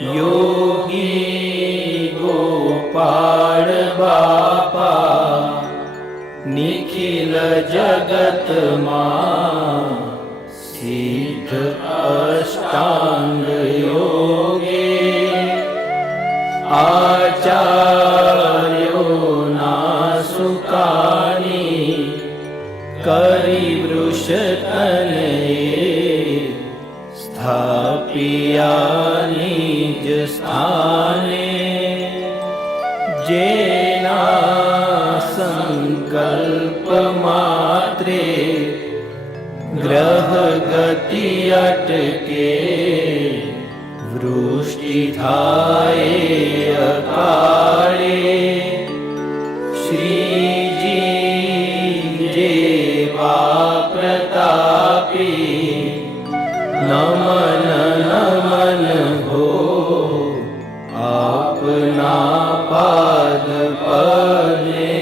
યોગી ગોપાળ બાપા નિખિલ જગતમાં સિદ્ધ અષ્ટાંગ યોગે આચાર્યોના સુકાની કરી વૃષતને સ્થાપિયા નિજ સ્થાને જેના સંકલ્પ માત્રે ગ્રહ ગતિ અટકે વૃષ્ટિ થાય અકાળે શ્રીજી જેવા પ્રતાપી નમન નમન હો આપના પાદ પદે.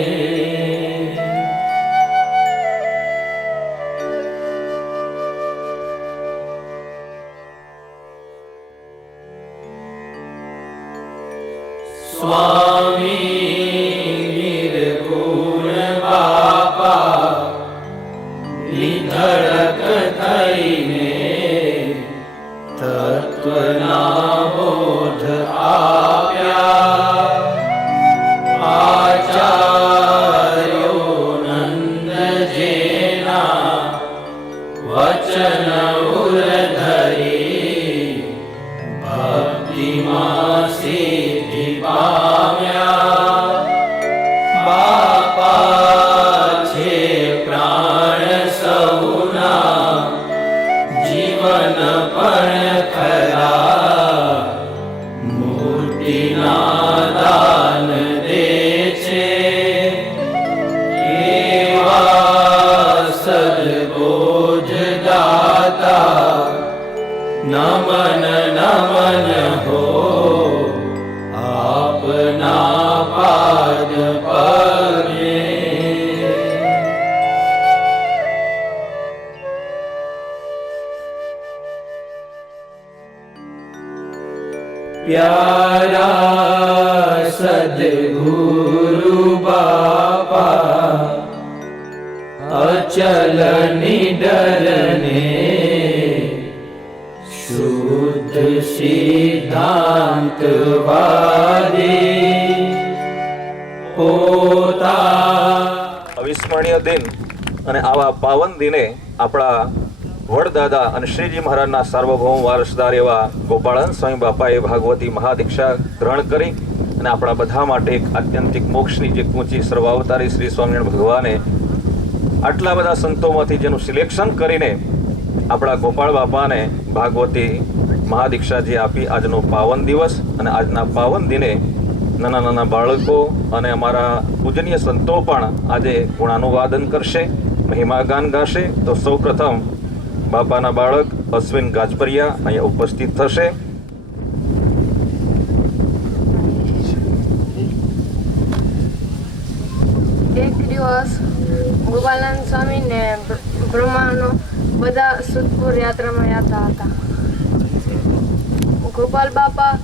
સ્વામી નિર્ગુણ બાપા નિધડક થઈને તત્વના બોધ આપ્યા. આચાર્યો નંદ જેના વચન ઉરધરી ભક્તિમાં સિદ્ધિ પામ્યા. બાપા છે પ્રાણ સૌના જીવન પણ ખરા મૂર્તિના દાન દે છે. એવા સદબોધ દાતા નમન નમન હો આપના પાદ પગે. પ્યારા સદગુરુ બાપા અચલ નિડરને શુદ્ધ સિદ્ધાંત વાદી પોતા. અવિસ્મરણીય દિન અને આવા પાવન દિને આપણા વડદાદા અને શ્રીજી મહારાજના સાર્વભૌમ વારસદાર એવા ગોપાળન સ્વામી બાપાએ ભાગવતી મહાદીક્ષા ગ્રહણ કરી અને આપણા બધા માટે એક આત્યંતિક મોક્ષની જે ઊંચી સર્વાવતારી શ્રી સ્વામિનારાયણ ભગવાને આટલા બધા સંતોમાંથી જેનું સિલેક્શન કરીને આપણા ગોપાળ બાપાને ભાગવતી મહાદીક્ષા જે આપી આજનો પાવન દિવસ. અને આજના પાવન દિને નાના નાના બાળકો અને અમારા પૂજનીય સંતો પણ આજે ગુણાનુવાદન કરશે, મહિમા ગાન ગાશે. તો સૌ પ્રથમ બાપાના બાળક અશ્વિન ગાજપરિયા અહીંયા ઉપસ્થિત થશે. એક દિવસ ગોપાલન સ્વામી ને બ્રહ્માનો બધા સુદપુર યાત્રામાં જતા હતા. ગોપાલ બાપા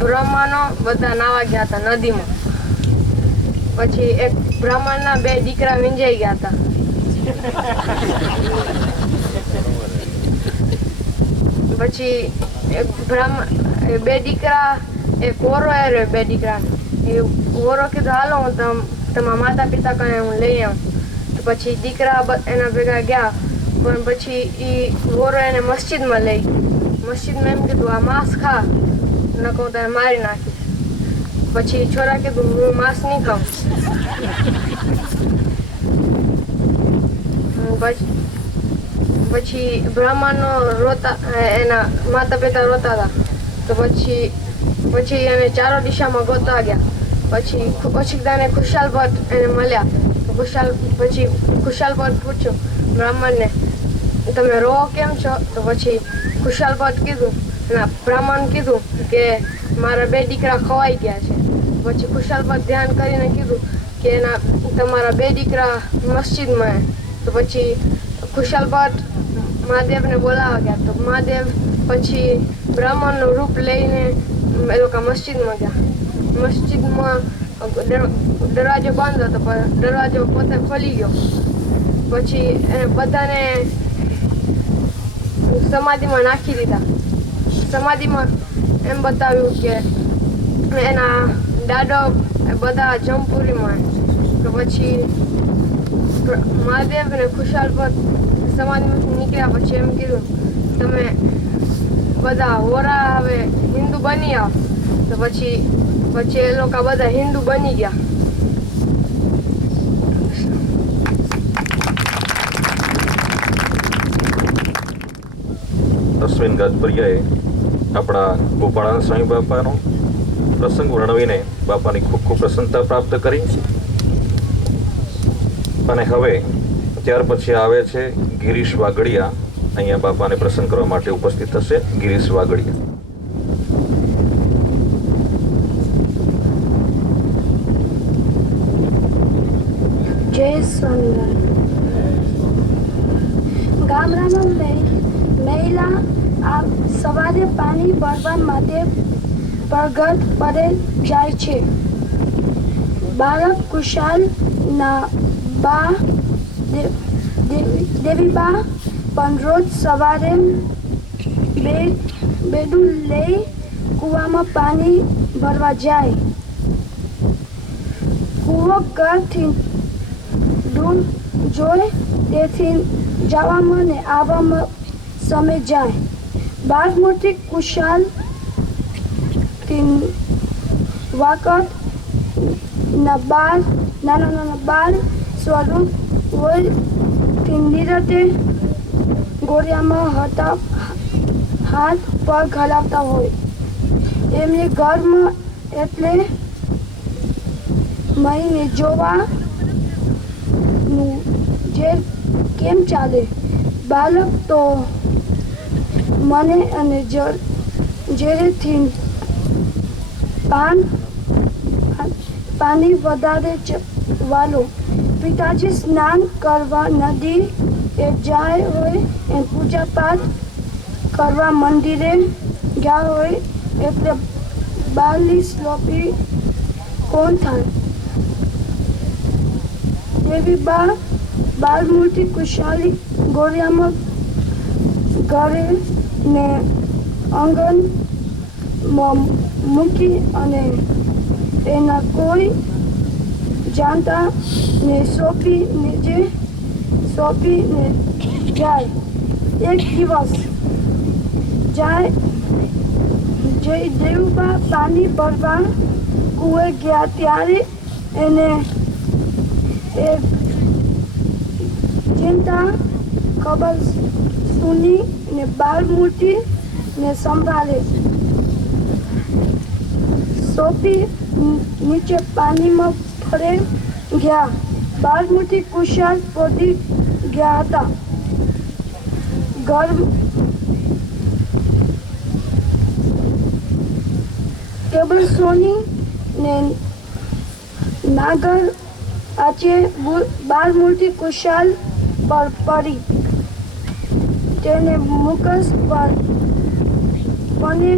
બ્રહ્માનો બધા નાવા ગયા હતા નદીમાં. પછી એક બ્રાહ્મણના બે દીકરા વિંજાઈ ગયા હતા. પછી એક બે દીકરા એક ઓરો આવ્યો. બે દીકરા એ ઓરો કીધું હાલો હું તમારા માતા પિતા કને હું લઈ આવું. તો પછી દીકરા એના ભેગા ગયા. પણ પછી એ ઓરો એને મસ્જિદમાં લઈ મસ્જિદમાં એમ કીધું આ માંસ ખા નકો તને મારી નાખીશ. પછી છોરા કીધું હું માંસ નહીં ખાઉં. પછી બ્રાહ્મણનો રોતા એના માતા પિતા રોતા હતા. તો પછી એને ચારો દિશામાં ગોતવા ગયા. પછી ઓશિકદાને ખુશાલ ભટ્ટ એને મળ્યા. તો પછી ખુશાલ ભટ્ટ પૂછ્યું બ્રાહ્મણને તમે રો કેમ છો? તો પછી ખુશાલ ભટ્ટ કીધું ના બ્રાહ્મણ કીધું કે મારા બે દીકરા ખવાઈ ગયા છે. પછી ખુશાલ ભટ્ટ ધ્યાન કરીને કીધું કે એના તમારા બે દીકરા મસ્જિદમાં. તો પછી ખુશાલ ભટ્ટ મહાદેવને બોલાવવા ગયા. તો મહાદેવ પછી બ્રાહ્મણનું રૂપ લઈને એ લોકો મસ્જિદમાં ગયા. મસ્જિદમાં દરવાજો બંધ હતો પણ દરવાજો પોતે ખોલી ગયો. પછી એને બધાને સમાધિમાં નાખી દીધા. સમાધિમાં એમ બતાવ્યું કે એના દાદો બધા જમપુરીમાં. તો પછી મહાદેવ અને ખુશાલ પર સમાધિમાંથી નીકળ્યા પછી એમ કીધું તમે બધા હોરા હવે હિન્દુ બની આવો. તો પછી એ લોકો બધા હિન્દુ બની ગયા. અશ્વિન ગાજપરિયાએ આપણા ગોપાળાનંદ સ્વામી બાપાનો પ્રસંગ વર્ણવીને બાપાની ખૂબ ખૂબ પ્રસન્નતા પ્રાપ્ત કરી. અને હવે ત્યાર પછી આવે છે ગિરીશ વાગડિયા. અહીંયા બાપાને પ્રસન્ન કરવા માટે ઉપસ્થિત થશે ગિરીશ વાગડિયા. જય સ્વામિનારાયણ. ગામડામાં મહિલા આ સવારે પાણી ભરવા માટે પ્રગટ પડે જાય છે. બાળક કુશાલના બા દેવીબા પણ રોજ સવારે બેડું લઈ કૂવામાં પાણી ભરવા જાય. કૂવો ઘરથી દૂર જોઈ તેથી જવામાં ને આવવામાં સમય જાય. બાળમૂર્તિ કુશાલ વખત નાના બાળ સ્વરૂપ હોય નિરતે ગોળિયામાં હતા હાથ પગ હલાવતા હોય. એમને ઘરમાં એટલે મહિને જોવાનું જે કેમ ચાલે. બાળક તો મને અને જેરેથી પાણી વધારે વાલો. પિતાજી સ્નાન કરવા નદી એ જાય હોય એ પૂજા પાઠ કરવા મંદિરે ગયા હોય એટલે બાળની સ્લોપી કોણ થાય. દેવી બાળમૂર્તિ કુશાલી ગોળિયામાં ઘરે ને આંગણમાં મૂકી અને એના કોઈ જાણતા ને સોંપીને જાય. એક દિવસ જાય જય દેવબા પાણી ભરવા કૂએ ગયા ત્યારે એને એક ચિંતા ખબર સુની ને બાળમૂર્તિ ને સંભાળે. સોંપી નીચે પાણીમાં ફરે ગયા. બાળમૂર્તિ કુશાલ પહોંચી ગયા હતા. ટેબલ સોની ને નાગર આચે બાળમૂર્તિ કુશાલ પર પડી. તેને મુકસ પર મને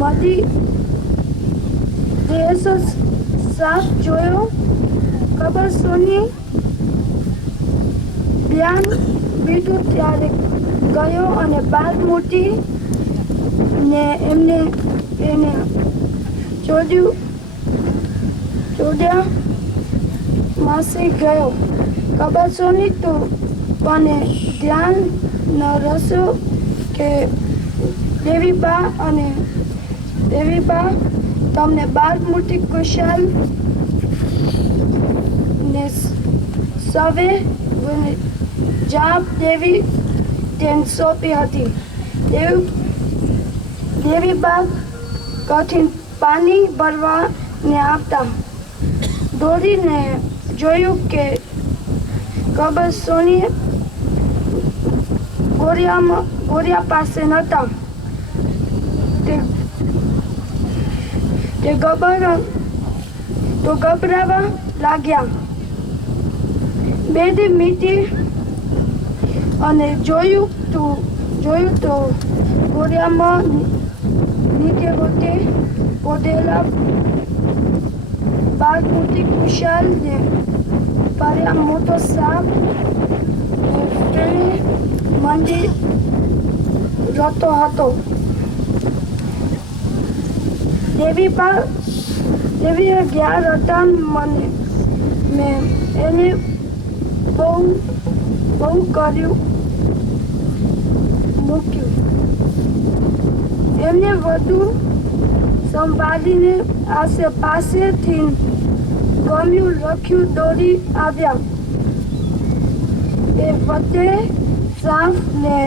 મધી દેશ સાફ જોયો. ખબર સોની ધ્યાન બીજું ત્યારે ગયો અને બાળમૂર્તિ ને એને ચોદ્યા માસી ગયો. ખબર સોની તો પણ ધ્યાન ન રસો કે દેવીબા તમને બાળમૂર્તિ કુશાલ ને સવે જાપ દેવી તેને સોંપી હતી. દેવીબા કઠિન પાણી ભરવા ને આપતા. દોડીને જોયું કે કબર સોની ગોળિયા પાસે નહોતા. તે ગભરાવા લાગ્યા. બેદી મીટી અને જોયું તો ફળિયામાં નીચે ગોતે ગોતેલા બાગમતી કુશાલ ને ફળિયા મોટો સાપ તેને મંદિર જતો હતો. દેવીએ જ્ઞાન હતા મેં એને બહુ કર્યું મૂક્યું. એમને વધુ સંભાળીને પાસેથી ગમ્યું લખ્યું દોરી આવ્યા. એ વખતે સાફ ને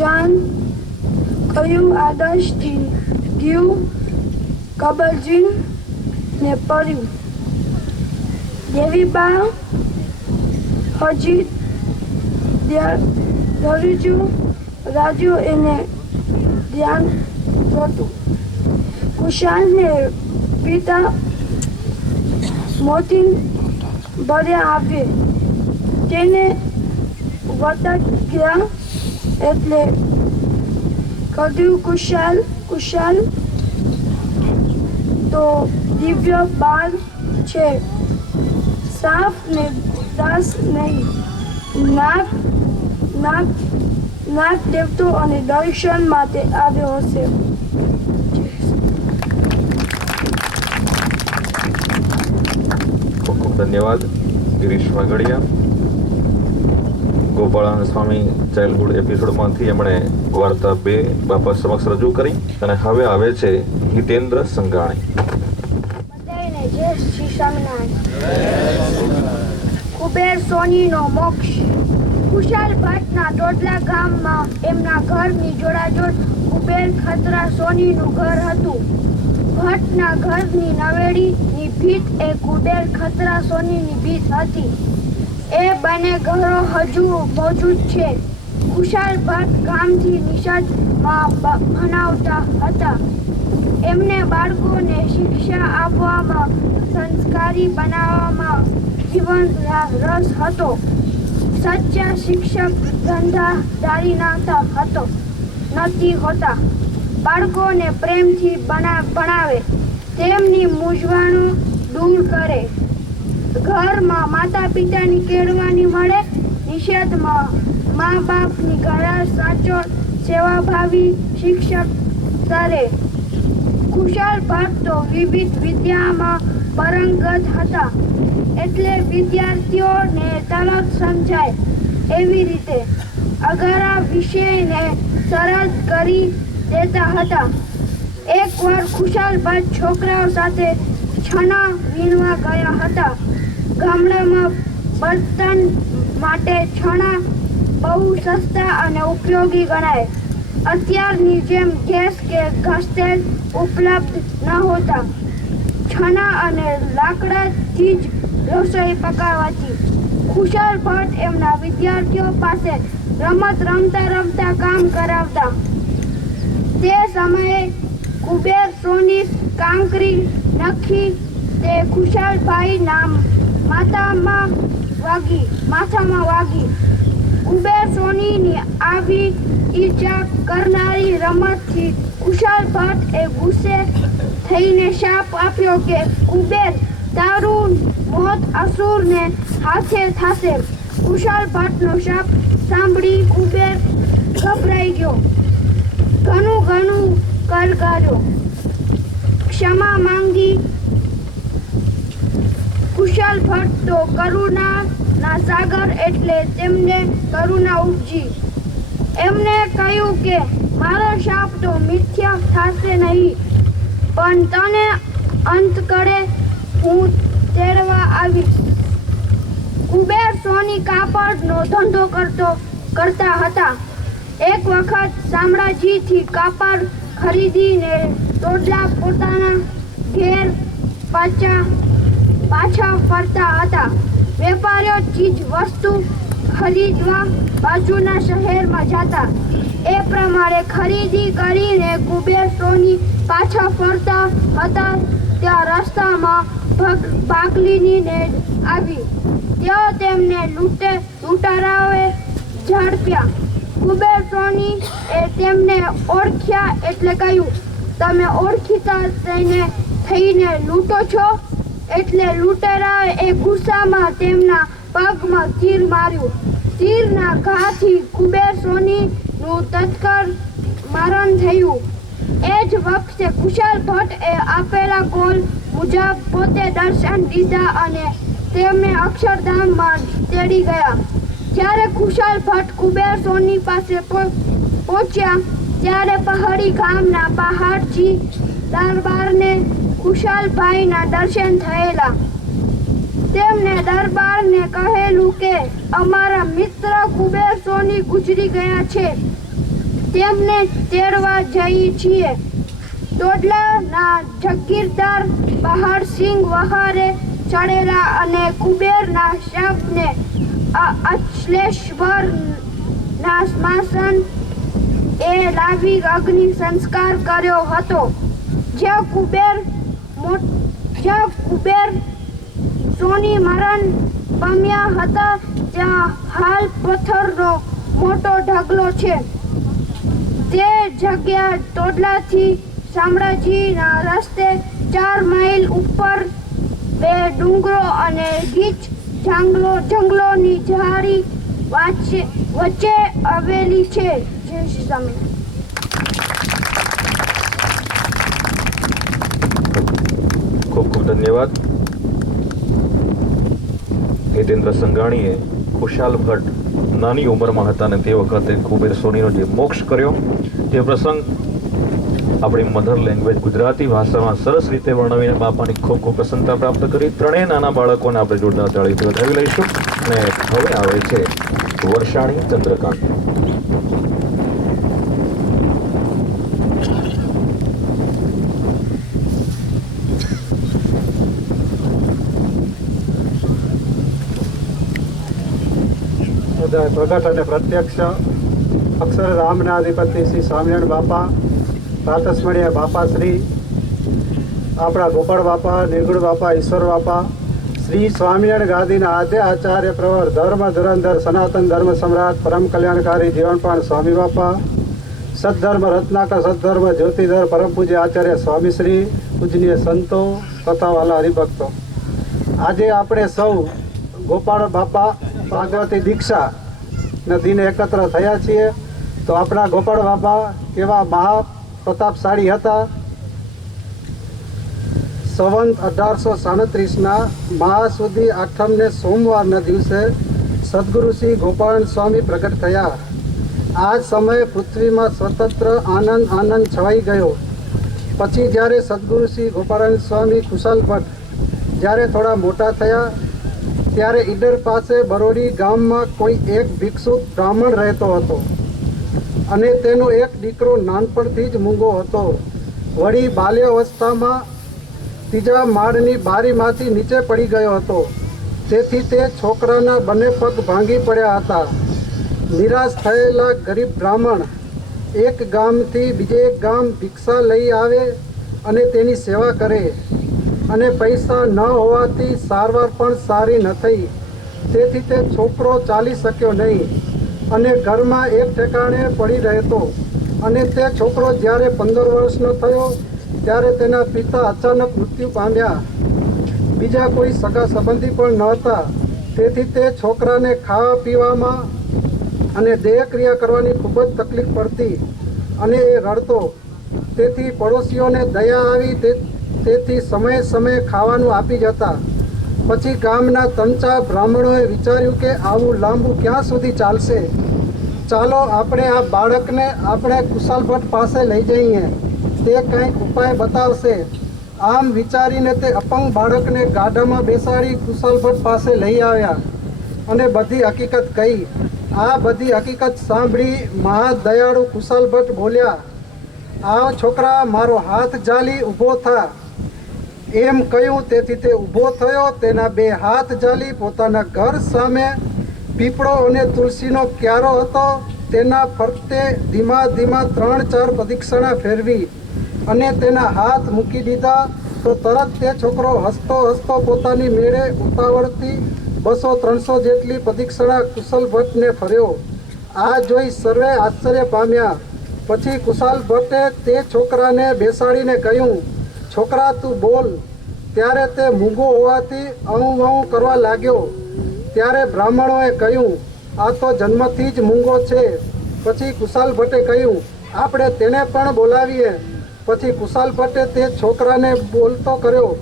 જાન કયું આદર્શથી ગયું કબરજીન ને પડ્યું. દેવીબા હજી રાજુ એને ધ્યાન હતું. કુશાલને પિતા મોતી ભર્યા આપે તેને વતા ગયા એટલે કહ્યું કુશાલ તો દિવ્ય બાળ છે, સાફ ને દાસ નહીં. નાગ દેવતો અને દર્શન માટે આવ્યો હશે. ખૂબ ખૂબ ધન્યવાદ ગિરીશ વાગડિયા. ગોપાળાનંદ સ્વામી ચાઇલ્ડહુડ એપિસોડમાંથી એમણે વાર્તા 2 બાપા સમક્ષ રજૂ કરી અને હવે આવે છે હિતેન્દ્ર સંઘાણી. બધાને જય શ્રી સ્વામિનારાયણ. કુબેર સોનીનો મોક્ષ. કુશાલ ભટ્ટના ટોડલા ગામમાં એમના ઘરની જોડાજોડ કુબેર ખતરા સોનીનું ઘર હતું. ભટ્ટના ઘરની નવેડીની ભીત એ કુબેર ખતરા સોનીની ભીત હતી. એ બંને ઘરો હજુ મોજૂદ છે. કુશાલ ભટ્ટ ગામથી નિષાદમાં ભણાવતા હતા. એમને બાળકોને શિક્ષા આપવામાં, સંસ્કારી બનાવવામાં જીવન રસ હતો. સચ્ચા શિક્ષક ધંધાદારી નથી હોતા. બાળકોને પ્રેમથી ભણાવે, તેમની મૂંઝવણો દૂર કરે. ઘરમાં માતા પિતાની કેળવાની મળે, નિષેધમાં મા બાપની ઘણા સાચો સેવાભાવી શિક્ષક કરે. કુશાલ ભટ્ટ તો વિવિધ વિદ્યામાં પારંગત હતા, એટલે વિદ્યાર્થીઓને તરત સમજાય એવી રીતે અઘરા વિષયને સરળ કરી દેતા હતા. એકવાર કુશાલ ભટ્ટ છોકરાઓ સાથે છણા વીણવા ગયા હતા. ગામડામાં બર્તન માટે છણા બહુ સસ્તા અને ઉપયોગી ગણાય. અત્યારની જેમ ગેસ કે ઘસતેલ ઉપલબ્ધ ન હોતા. છણા અને લાકડાથી જ રસોઈ પકાવાતી. કુશાલ ભટ્ટ એમના વિદ્યાર્થીઓ પાસે રમત રમતા કામ કરાવતા. તે સમયે કુબેર સોની કાંકરી નખી તે કુશાલભાઈ નામ માથામાં વાગી. કુબેર સોનીની આવી ઈજા કરનારી રમતથી કુશાલ ભટ્ટ એ ગુસ્સે થઈને શાપ આપ્યો કે કુબેર, તારું મોત અસુરને હાથે થશે. કુશાલ ભટ્ટનો શાપ સાંભળી કુબેર ગભરાઈ ગયો. ઘણું કરગાર્યો, ક્ષમા માંગી. કુશાલ ભટ્ટ તો કરુણાના સાગર એટલે તેમને કરુણા ઉપજી. એમને કહ્યું કે મારો શાપ તો મિથ્યા થશે નહીં, પણ તને અંતકળે હું તેડવા આવીશ. કુબેર સોની કાપડનો ધંધો કરતા હતા. એક વખત શામળાજીથી કાપડ ખરીદીને ટોડલા પોતાના ઘેર પાછા ફરતા હતા. વેપારીઓ ચીજ વસ્તુ ખરીદવા બાજુના શહેરમાં જતા. એ પ્રમાણે ખરીદી કરીને કુબેર સોની પાછા ફરતા હતા. ત્યાં રસ્તામાં ભાગલીની નેડ આવી. ત્યાં તેમને લૂંટારાઓએ ઝડપ્યા. કુબેર સોની એ તેમને ઓળખ્યા એટલે કહ્યું, તમે ઓળખીતા થઈને લૂંટો છો? એટલે લૂંટેરાએ એ ગુસ્સામાં તેમના પગમાં તીર માર્યું. તીરના ઘાથી કુબેર સોનીનું તત્કાળ મરણ થયું. એ જ વખતે કુશાલ ભટ્ટ એ આપેલા કોલ મુજબ પોતે દર્શન દીધા અને તેમને અક્ષરધામમાં તેડી ગયા. જ્યારે કુશાલ ભટ્ટ કુબેર સોની પાસે પહોંચ્યા ત્યારે પહાડી ગામના પહાડજી દરબારને કુશાલભાઈના દર્શન થયેલા. તેમને દરબારને કહેલું કે અમારા મિત્ર કુબેર સોની ગુજરી ગયા છે, તેમને તેડવા જઈએ છીએ. ટોડલાના જગીરદાર બહારસિંહ વહારે ચડેલા અને કુબેરના શબને અચલેશ્વરના સ્મશાન એ લાવી અગ્નિ સંસ્કાર કર્યો હતો. જ્યાં કુબેર સોની મરણ પામ્યા હતા ત્યાં હાલ પથ્થરનો મોટો ઢગલો છે. તે જગ્યા ટોડલાથી શામળાજીના રસ્તે 4 માઇલ ઉપર 2 ડુંગરો અને ગીચ જંગલોની ઝાડી વચ્ચે આવેલી છે. જય શ્રી સ્વામિનારાયણ. ખૂબ ખૂબ ધન્યવાદ. હિતેન્દ્ર સંઘાણીએ કુશાલ ભટ્ટ નાની ઉંમરમાં હતા અને તે વખતે કુબેર સોનીનો જે મોક્ષ કર્યો તે પ્રસંગ આપણી મધર લેંગ્વેજ ગુજરાતી ભાષામાં સરસ રીતે વર્ણવીને બાપાની ખૂબ ખૂબ પ્રસન્નતા પ્રાપ્ત કરી. ત્રણેય નાના બાળકોને આપણે જોરદાર તાળીથી વધાવી લઈશું. અને હવે આવે છે વર્ષાણી ચંદ્રકાંત. પ્રગટ અને પ્રત્યક્ષ અક્ષરધામના અધિપતિ શ્રી સ્વામિનારાયણ બાપા, પ્રાતસ્મરણીય બાપા શ્રી આપણા ગોપાળ બાપા, નિર્ગુણ બાપા, ઈશ્વર બાપા, શ્રી સ્વામિનારાયણ ગાદીના આદ્ય આચાર્ય પ્રવર, ધર્મ ધુરંધર, સનાતન ધર્મ સમ્રાટ, પરમ કલ્યાણકારી જીવનપાણ સ્વામી બાપા, સદ્ધર્મ રત્નાકર, સદ્ધર્મ જ્યોતિધર, પરમ પૂજ્ય આચાર્ય સ્વામી શ્રી, પૂજનીય સંતો તથા વાલા હરિભક્તો, આજે આપણે સૌ ગોપાળ બાપા ભાગવતી દીક્ષા ના દિને એકત્ર થયા છીએ. તો આપણા ગોપાળ બાપા કેવા મહા પ્રતાપશાળી હતા. સંવંત 1837ના મહાસુદી આઠમને સોમવારના દિવસે સદગુરુ શ્રી ગોપાલ સ્વામી પ્રગટ થયા. આ સમયે પૃથ્વીમાં સ્વતંત્ર આનંદ છવાઈ ગયો. પછી જ્યારે સદગુરુ શ્રી ગોપાલ સ્વામી કુશાલ ભટ્ટ જ્યારે થોડા મોટા થયા ત્યારે ઈડર પાસે બરોડી ગામમાં કોઈ એક ભિક્ષુક બ્રાહ્મણ રહેતો હતો અને તેનો એક દીકરો નાનપણથી જ મૂંગો હતો. વળી બાલ્યાવસ્થામાં 3જા માળની બારીમાંથી નીચે પડી ગયો હતો. તેથી તે છોકરાના બંને પગ ભાંગી પડ્યા હતા. નિરાશ થયેલા ગરીબ બ્રાહ્મણ એક ગામથી બીજે એક ગામ ભિક્ષા લઈ આવે અને તેની સેવા કરે અને પૈસા ન હોવાથી સારવાર પણ સારી ન થઈ. તેથી તે છોકરો ચાલી શક્યો નહીં અને ઘરમાં એક ઠેકાણે પડી રહેતો. અને તે છોકરો જ્યારે 15 વર્ષનો થયો ત્યારે તેના પિતા અચાનક મૃત્યુ પામ્યા. બીજા કોઈ સગા સંબંધી પણ નહોતા. તેથી તે છોકરાને ખાવા પીવામાં અને દેહક્રિયા કરવાની ખૂબ જ તકલીફ પડતી અને એ રડતો. તેથી પડોશીઓને દયા આવી તેથી સમયે સમયે ખાવાનું આપી જતા. પછી ગામના 3-4 બ્રાહ્મણોએ વિચાર્યું કે આવું લાંબુ ક્યાં સુધી ચાલશે, ચાલો આપણે આ બાળકને આપણે કુશાલ ભટ્ટ પાસે લઈ જઈએ, તે કંઈક ઉપાય બતાવશે. આમ વિચારીને તે અપંગ બાળકને ગાડામાં બેસાડી કુશાલ ભટ્ટ પાસે લઈ આવ્યા અને બધી હકીકત કહી. આ બધી હકીકત સાંભળી મહાદયાળુ કુશાલ ભટ્ટ બોલ્યા, આ છોકરા મારો હાથ ઝાલી ઊભો થા. એમ કહ્યું. તેથી તે ઊભો થયો. તેના 2 હાથ ઝાલી પોતાના ઘર સામે પીપળો અને તુલસીનો ક્યારો હતો તેના ફરતે ધીમા ધીમા 3-4 પ્રદક્ષિણા ફેરવી અને તેના હાથ મૂકી દીધા. તો તરત તે છોકરો હસતો હસતો પોતાની મેળે ઉતાવળથી 200-300 જેટલી પ્રદક્ષિણા કુશલ ભટ્ટને ફર્યો. આ જોઈ સર્વે આશ્ચર્ય પામ્યા. પછી કુશાલ ભટ્ટે તે છોકરાને બેસાડીને કહ્યું, છોકરા તું બોલ. ત્યારે તે મૂંગો હોવાથી અહું કરવા લાગ્યો. ત્યારે બ્રાહ્મણોએ કહ્યું, આ તો જન્મથી જ મૂંગો છે. પછી કુશાલ ભટ્ટે કહ્યું, આપણે તેને પણ બોલાવીએ. પછી કુશાલ ભટ્ટે તે છોકરાને બોલતો કર્યો.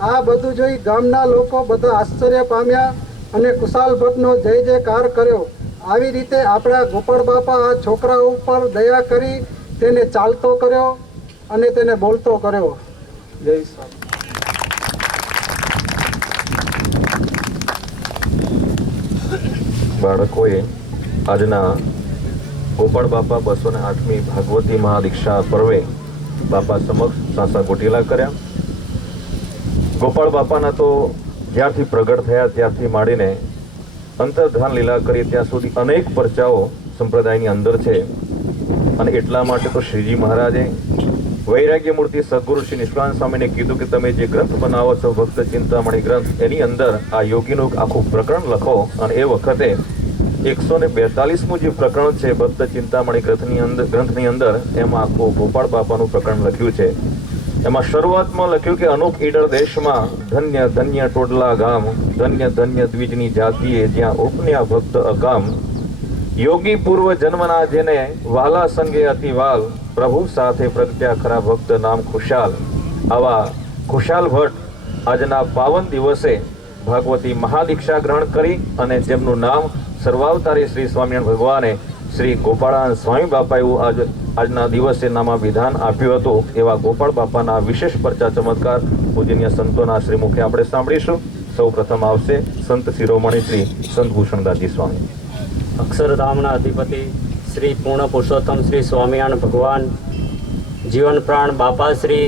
આ બધું જોઈ ગામના લોકો બધા આશ્ચર્ય પામ્યા અને કુશાલ ભટ્ટનો જય જયકાર કર્યો. આવી રીતે આપણા ગોપાળ બાપા આ છોકરા ઉપર દયા કરી તેને ચાલતો કર્યો અને તેને બોલતો કર્યો. જય સ્વામી. બાળકોએ આજના ગોપાળ બાપા 208મી ભાગવતી મહાદીક્ષા પર્વે બાપા સમક્ષ સાસા ગોટીલા કર્યા. ગોપાળ બાપાના તો જ્યારથી પ્રગટ થયા ત્યારથી માંડીને અંતર્ધાન લીલા કરી ત્યાં સુધી અનેક પરચાઓ સંપ્રદાયની અંદર છે. અને એટલા માટે તો શ્રીજી મહારાજે વૈરાગ્ય મૂર્તિ સદગુરુ શ્રી નિષ્કાંત સ્વામીને કીધું કે તમે જે ગ્રંથ બનાવો છો ભક્ત ચિંતામણી ગ્રંથ, એની અંદર આ યોગીનું આખું પ્રકરણ લખો. અને એ વખતે 142મું જે પ્રકરણ છે ભક્ત ચિંતામણી ગ્રંથની અંદર એમાં આખું ગોપાળ બાપાનું પ્રકરણ લખ્યું છે. એમાં શરૂઆતમાં લખ્યું કે અનુપ ઈડર દેશમાં ધન્ય ધન્ય ટોડલા ગામ, ધન્ય ધન્ય દ્વિજની જાતિએ જ્યાં ઉપન્યા ભક્ત અકામ, યોગી પૂર્વ જન્મના જેને વાલા સંગે અતિવાલ, પ્રભુ સાથે પ્રગટ્યા ખરા ભક્ત નામ ખુશાલ. આવા ખુશાલ ભટ્ટ આજના પાવન દિવસે ભાગવતી મહાદીક્ષા ગ્રહણ કરી અને જેમનું નામ સર્વાવતારી શ્રી સ્વામિનારાયણ ભગવાને શ્રી ગોપાળાનંદ સ્વામી બાપા એવું આજના દિવસે નામાભિધાન આપ્યું હતું. એવા ગોપાળ બાપાના વિશેષ પરચા ચમત્કાર પૂજનીય સંતોના શ્રી મુખે આપણે સાંભળીશું. સૌ પ્રથમ આવશે સંત શિરોમણી શ્રી સંત ભૂષણદાસજી સ્વામી. અક્ષરધામના અધિપતિ શ્રી પૂર્ણ પુરુષોત્તમ શ્રી સ્વામિનારાયણ ભગવાન, જીવન પ્રાણ બાપા શ્રી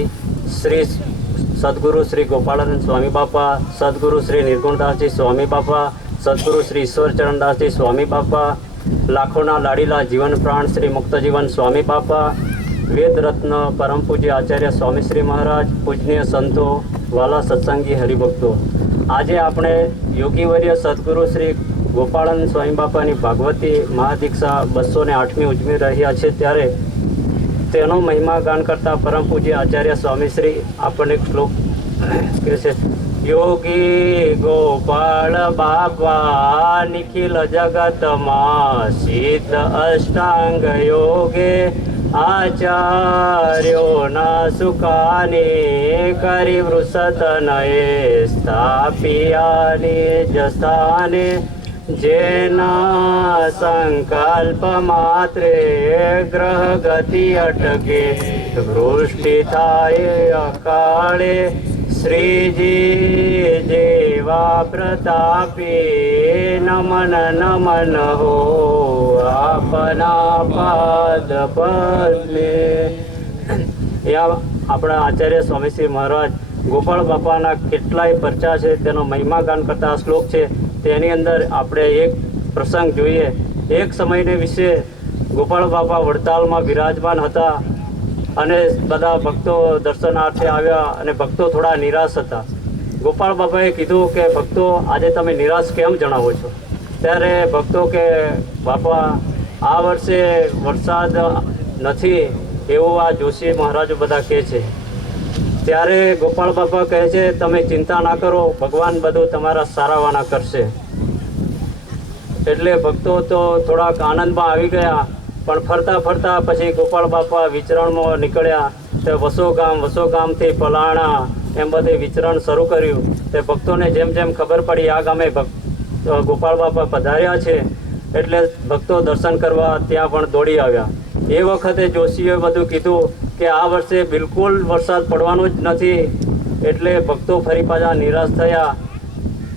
સદગુરુ શ્રી ગોપાળાનંદ સ્વામી બાપા, સદગુરુ શ્રી નિર્ગુણદાસજી સ્વામી બાપા, સદગુરુ શ્રી ઈશ્વરચરણદાસજી સ્વામી બાપા, લાખોના લાડીલા જીવન પ્રાણ શ્રી મુક્તજીવન સ્વામી બાપા, વેદ રત્ન પરમ પૂજ્ય આચાર્ય સ્વામી શ્રી મહારાજ, પૂજનીય સંતો, વાલા સત્સંગી હરિભક્તો, આજે આપણે યોગીવર્ય સદગુરુ શ્રી ગોપાળાનંદ સ્વામી બાપાની ભાગવતી મહાદીક્ષા 208મી ઉજવી રહ્યા છે. ત્યારે તેનો મહિમા ગાન કરતા પરમ પૂજ્ય આચાર્ય સ્વામી શ્રી આપણને શ્લોક કહે છે. યોગી ગોપાળ બાપા નિખિલ જગતમાં સિદ્ધ અષ્ટાંગ યોગે આચાર્યોના સુખાની કરી વૃષતનયે સ્થાપિયાની જસ્થાને જેના સંકલ્પ માત્રે ગ્રહ ગતિ અટકે વૃષ્ટિ થાય અકાળે શ્રીજી જેવા પ્રતાપે નમન નમન હો આપના પાદ પદ્મે. આપણા આચાર્ય સ્વામી શ્રી મહારાજ ગોપાળ બાપાના કેટલાય પરચા છે, તેનો મહિમા ગાન કરતા આ શ્લોક છે. તેની અંદર આપણે એક પ્રસંગ જોઈએ. એક સમયને વિશે ગોપાળ બાપા વડતાલમાં બિરાજમાન હતા અને બધા ભક્તો દર્શનાર્થે આવ્યા અને ભક્તો થોડા નિરાશ હતા. ગોપાળ બાપાએ કીધું કે ભક્તો આજે તમે નિરાશ કેમ જણાવો છો? ત્યારે ભક્તો કે બાપા આ વર્ષે વરસાદ નથી એવું આ જોશી મહારાજો બધા કહે છે. ત્યારે ગોપાળ બાપા કહે છે તમે ચિંતા ના કરો, ભગવાન બધું તમારા સારાવાના કરશે. એટલે ભક્તો તો થોડાક આનંદમાં આવી ગયા. પણ ફરતા ફરતા પછી ગોપાળ બાપા વિચરણમાં નીકળ્યા. તે વસો ગામથી પલાણા એમ બધે વિચરણ શરૂ કર્યું. તે ભક્તોને જેમ જેમ ખબર પડી આ ગામે ગોપાળ બાપા પધાર્યા છે એટલે ભક્તો દર્શન કરવા ત્યાં પણ દોડી આવ્યા. એ વખતે જોશીએ બધું કીધું કે આ વર્ષે બિલકુલ વરસાદ પડવાનો જ નથી. એટલે ભક્તો ફરી પાછા નિરાશ થયા.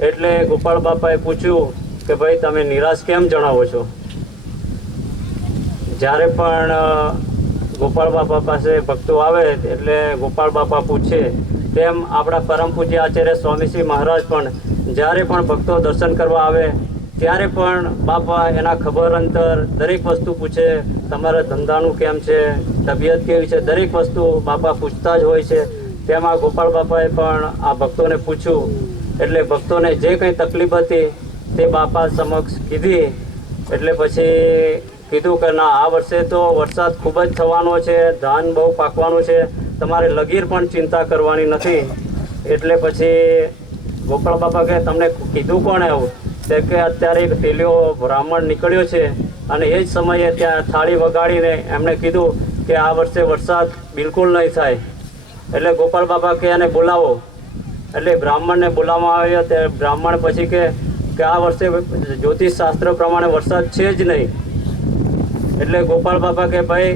એટલે ગોપાળ બાપાએ પૂછ્યું કે ભાઈ તમે નિરાશ કેમ જણાવો છો? જ્યારે પણ ગોપાળ બાપા પાસે ભક્તો આવે એટલે ગોપાળ બાપા પૂછે તેમ આપણા પરમ પૂજ્ય આચાર્ય સ્વામીશ્રી મહારાજ પણ જ્યારે પણ ભક્તો દર્શન કરવા આવે ત્યારે પણ બાપા એના ખબર અંતર દરેક વસ્તુ પૂછે. તમારા ધંધાનું કેમ છે, તબિયત કેવી છે, દરેક વસ્તુ બાપા પૂછતા જ હોય છે. તેમાં ગોપાળ બાપાએ પણ આ ભક્તોને પૂછ્યું. એટલે ભક્તોને જે કંઈ તકલીફ હતી તે બાપા સમક્ષ કીધી. એટલે પછી કીધું કે ના, આ વર્ષે તો વરસાદ ખૂબ જ થવાનો છે, ધાન બહુ પાકવાનું છે, તમારે લગીર પણ ચિંતા કરવાની નથી. એટલે પછી ગોપાળ બાપા કે તમને કીધું કોણે આવું? તે કે અત્યારે એક ટેલિયો બ્રાહ્મણ નીકળ્યો છે અને એ જ સમયે ત્યાં થાળી વગાડીને એમણે કીધું કે આ વર્ષે વરસાદ બિલકુલ નહીં થાય. એટલે ગોપાળ બાપા કે એને બોલાવો. એટલે બ્રાહ્મણને બોલાવવામાં આવ્યો. તે બ્રાહ્મણ પછી કે આ વર્ષે જ્યોતિષ શાસ્ત્ર પ્રમાણે વરસાદ છે જ નહીં. એટલે ગોપાળ બાપા કે ભાઈ,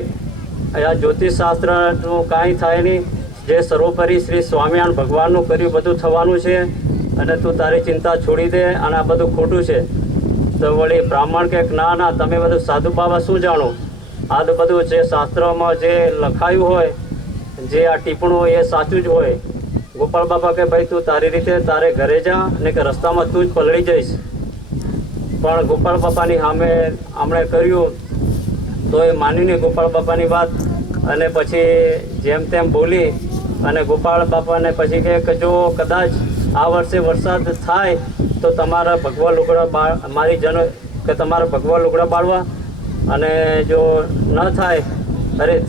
આ જ્યોતિષ શાસ્ત્રનું કાંઈ થાય નહીં, જે સર્વોપરી શ્રી સ્વામિનારાયણ ભગવાનનું કર્યું બધું થવાનું છે અને તું તારી ચિંતા છોડી દે અને આ બધું ખોટું છે. તો વળી બ્રાહ્મણ કે ના, તમે બધું સાધુ બાબા શું જાણો? આ તો બધું જે શાસ્ત્રોમાં જે લખાયું હોય, જે આ ટીપણું એ સાચું જ હોય. ગોપાળ બાપા કે ભાઈ, તું તારી રીતે તારે ઘરે જા ને કે રસ્તામાં તું જ પલળી જઈશ. પણ ગોપાળ બાપાની સામે આમણે કર્યું તો એ માનીને ગોપાળ બાપાની વાત અને પછી જેમ તેમ બોલી અને ગોપાળ બાપાને પછી કે જો કદાચ આ વર્ષે વરસાદ થાય તો તમારા ભગવા લુગડા મારી કે તમારા ભગવા લુગડા બાળવા, અને જો ન થાય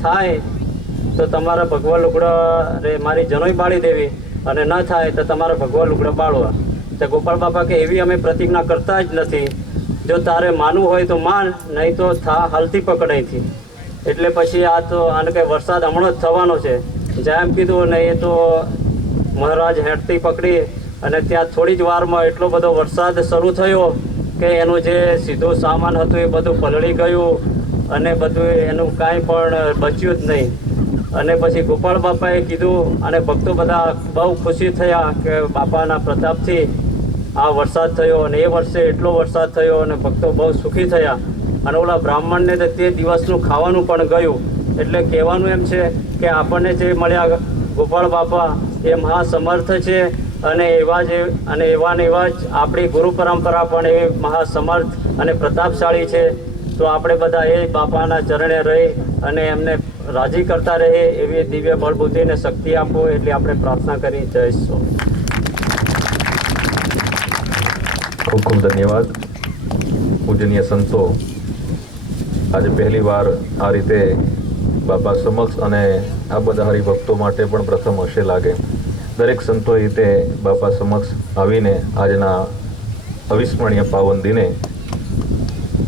થાય તો તમારા ભગવા લુગડા મારી જનોઈ બાળી દેવી, અને ન થાય તો તમારા ભગવા લુગડા બાળવા. તો ગોપાળ બાપા કે એવી અમે પ્રતિજ્ઞા કરતા જ નથી. જો તારે માનવું હોય તો માન, નહીં તો હાલતી પકડ અહીંથી. એટલે પછી આ તો આને કંઈ વરસાદ હમણાં જ થવાનો છે જેમ કીધું ને, એ તો મહારાજ હેઠતી પકડી અને ત્યાં થોડી જ વારમાં એટલો બધો વરસાદ શરૂ થયો કે એનું જે સીધું સામાન હતું એ બધું પલળી ગયું અને બધું એનું કાંઈ પણ બચ્યું જ નહીં. અને પછી ગોપાળ બાપાએ કીધું અને ભક્તો બધા બહુ ખુશી થયા કે બાપાના પ્રતાપથી આ વરસાદ થયો. અને એ વર્ષે એટલો વરસાદ થયો અને ભક્તો બહુ સુખી થયા. અને ઓલા બ્રાહ્મણને તો તે દિવસનું ખાવાનું પણ ગયું. એટલે કહેવાનું એમ છે કે આપણને જે મળ્યા ગોપાળ બાપા એ મહાસમર્થ છે અને એવા જ આપણી ગુરુ પરંપરા પણ એવી મહાસમર્થ અને પ્રતાપશાળી છે. તો આપણે બધા એ બાપાના ચરણે રહી અને એમને રાજી કરતા રહીએ એવી દિવ્ય બળબુદ્ધિને શક્તિ આપો, એટલે આપણે પ્રાર્થના કરી. જય સ્વામી. ખૂબ ખૂબ ધન્યવાદ. પૂજનીય સંતો, આજે પહેલી વાર આ રીતે બાપા સમક્ષ અને આ બધા હરિભક્તો માટે પણ પ્રથમ હશે લાગે. દરેક સંતો એ રીતે બાપા સમક્ષ આવીને આજના અવિસ્મરણીય પાવન દિને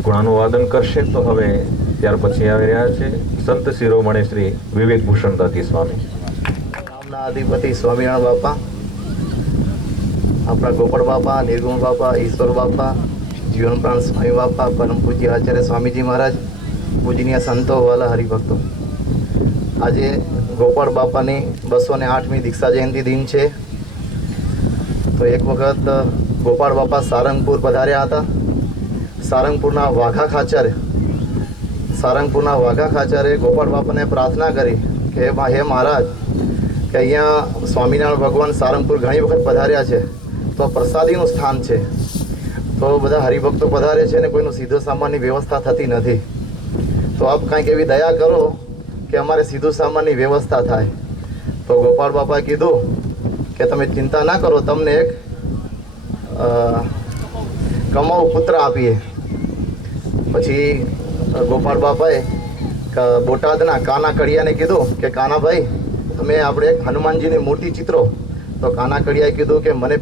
ગુણાનુવાદન કરશે. તો હવે ત્યાર પછી આવી રહ્યા છે સંત શિરોમણી શ્રી વિવેક ભૂષણ દાતી સ્વામી. નામના અધિપતિ સ્વામિનારાયણ બાપા, આપણા ગોપાળ બાપા, નિર્ગુણ બાપા, ઈશ્વર બાપા, જીવન પ્રાણ સ્વામી બાપા, પરમ પૂજ્ય આચાર્ય સ્વામીજી મહારાજ, પૂજનીય સંતો, વાલા હરિભક્તો, આજે ગોપાળ બાપાની 208મી દીક્ષા જયંતિ દિન છે. તો એક વખત ગોપાળ બાપા સારંગપુર પધાર્યા હતા. સારંગપુરના વાઘા ખાચરે ગોપાળ બાપાને પ્રાર્થના કરી કે હે મહારાજ, કે અહીંયા સ્વામિનારાયણ ભગવાન સારંગપુર ઘણી વખત પધાર્યા છે, તો પ્રસાદીનું સ્થાન છે, તો બધા હરિભક્તો પધારે છે ને કોઈનું સીધો સામાનની વ્યવસ્થા થતી નથી, તો આપ કાંઈક એવી દયા કરો કે અમારે સીધું સામાનની વ્યવસ્થા થાય. તો ગોપાળ બાપાએ કીધું કે તમે ચિંતા ના કરો, તમને એક કમાઉ પુત્ર આપીએ. પછી ગોપાળ બાપાએ બોટાદના કાના કડિયાને કીધું કે કાનાભાઈ, તમે આપણે એક હનુમાનજીની મૂર્તિ ચિત્રો. તો કાના કડિયાએ કીધું કે મને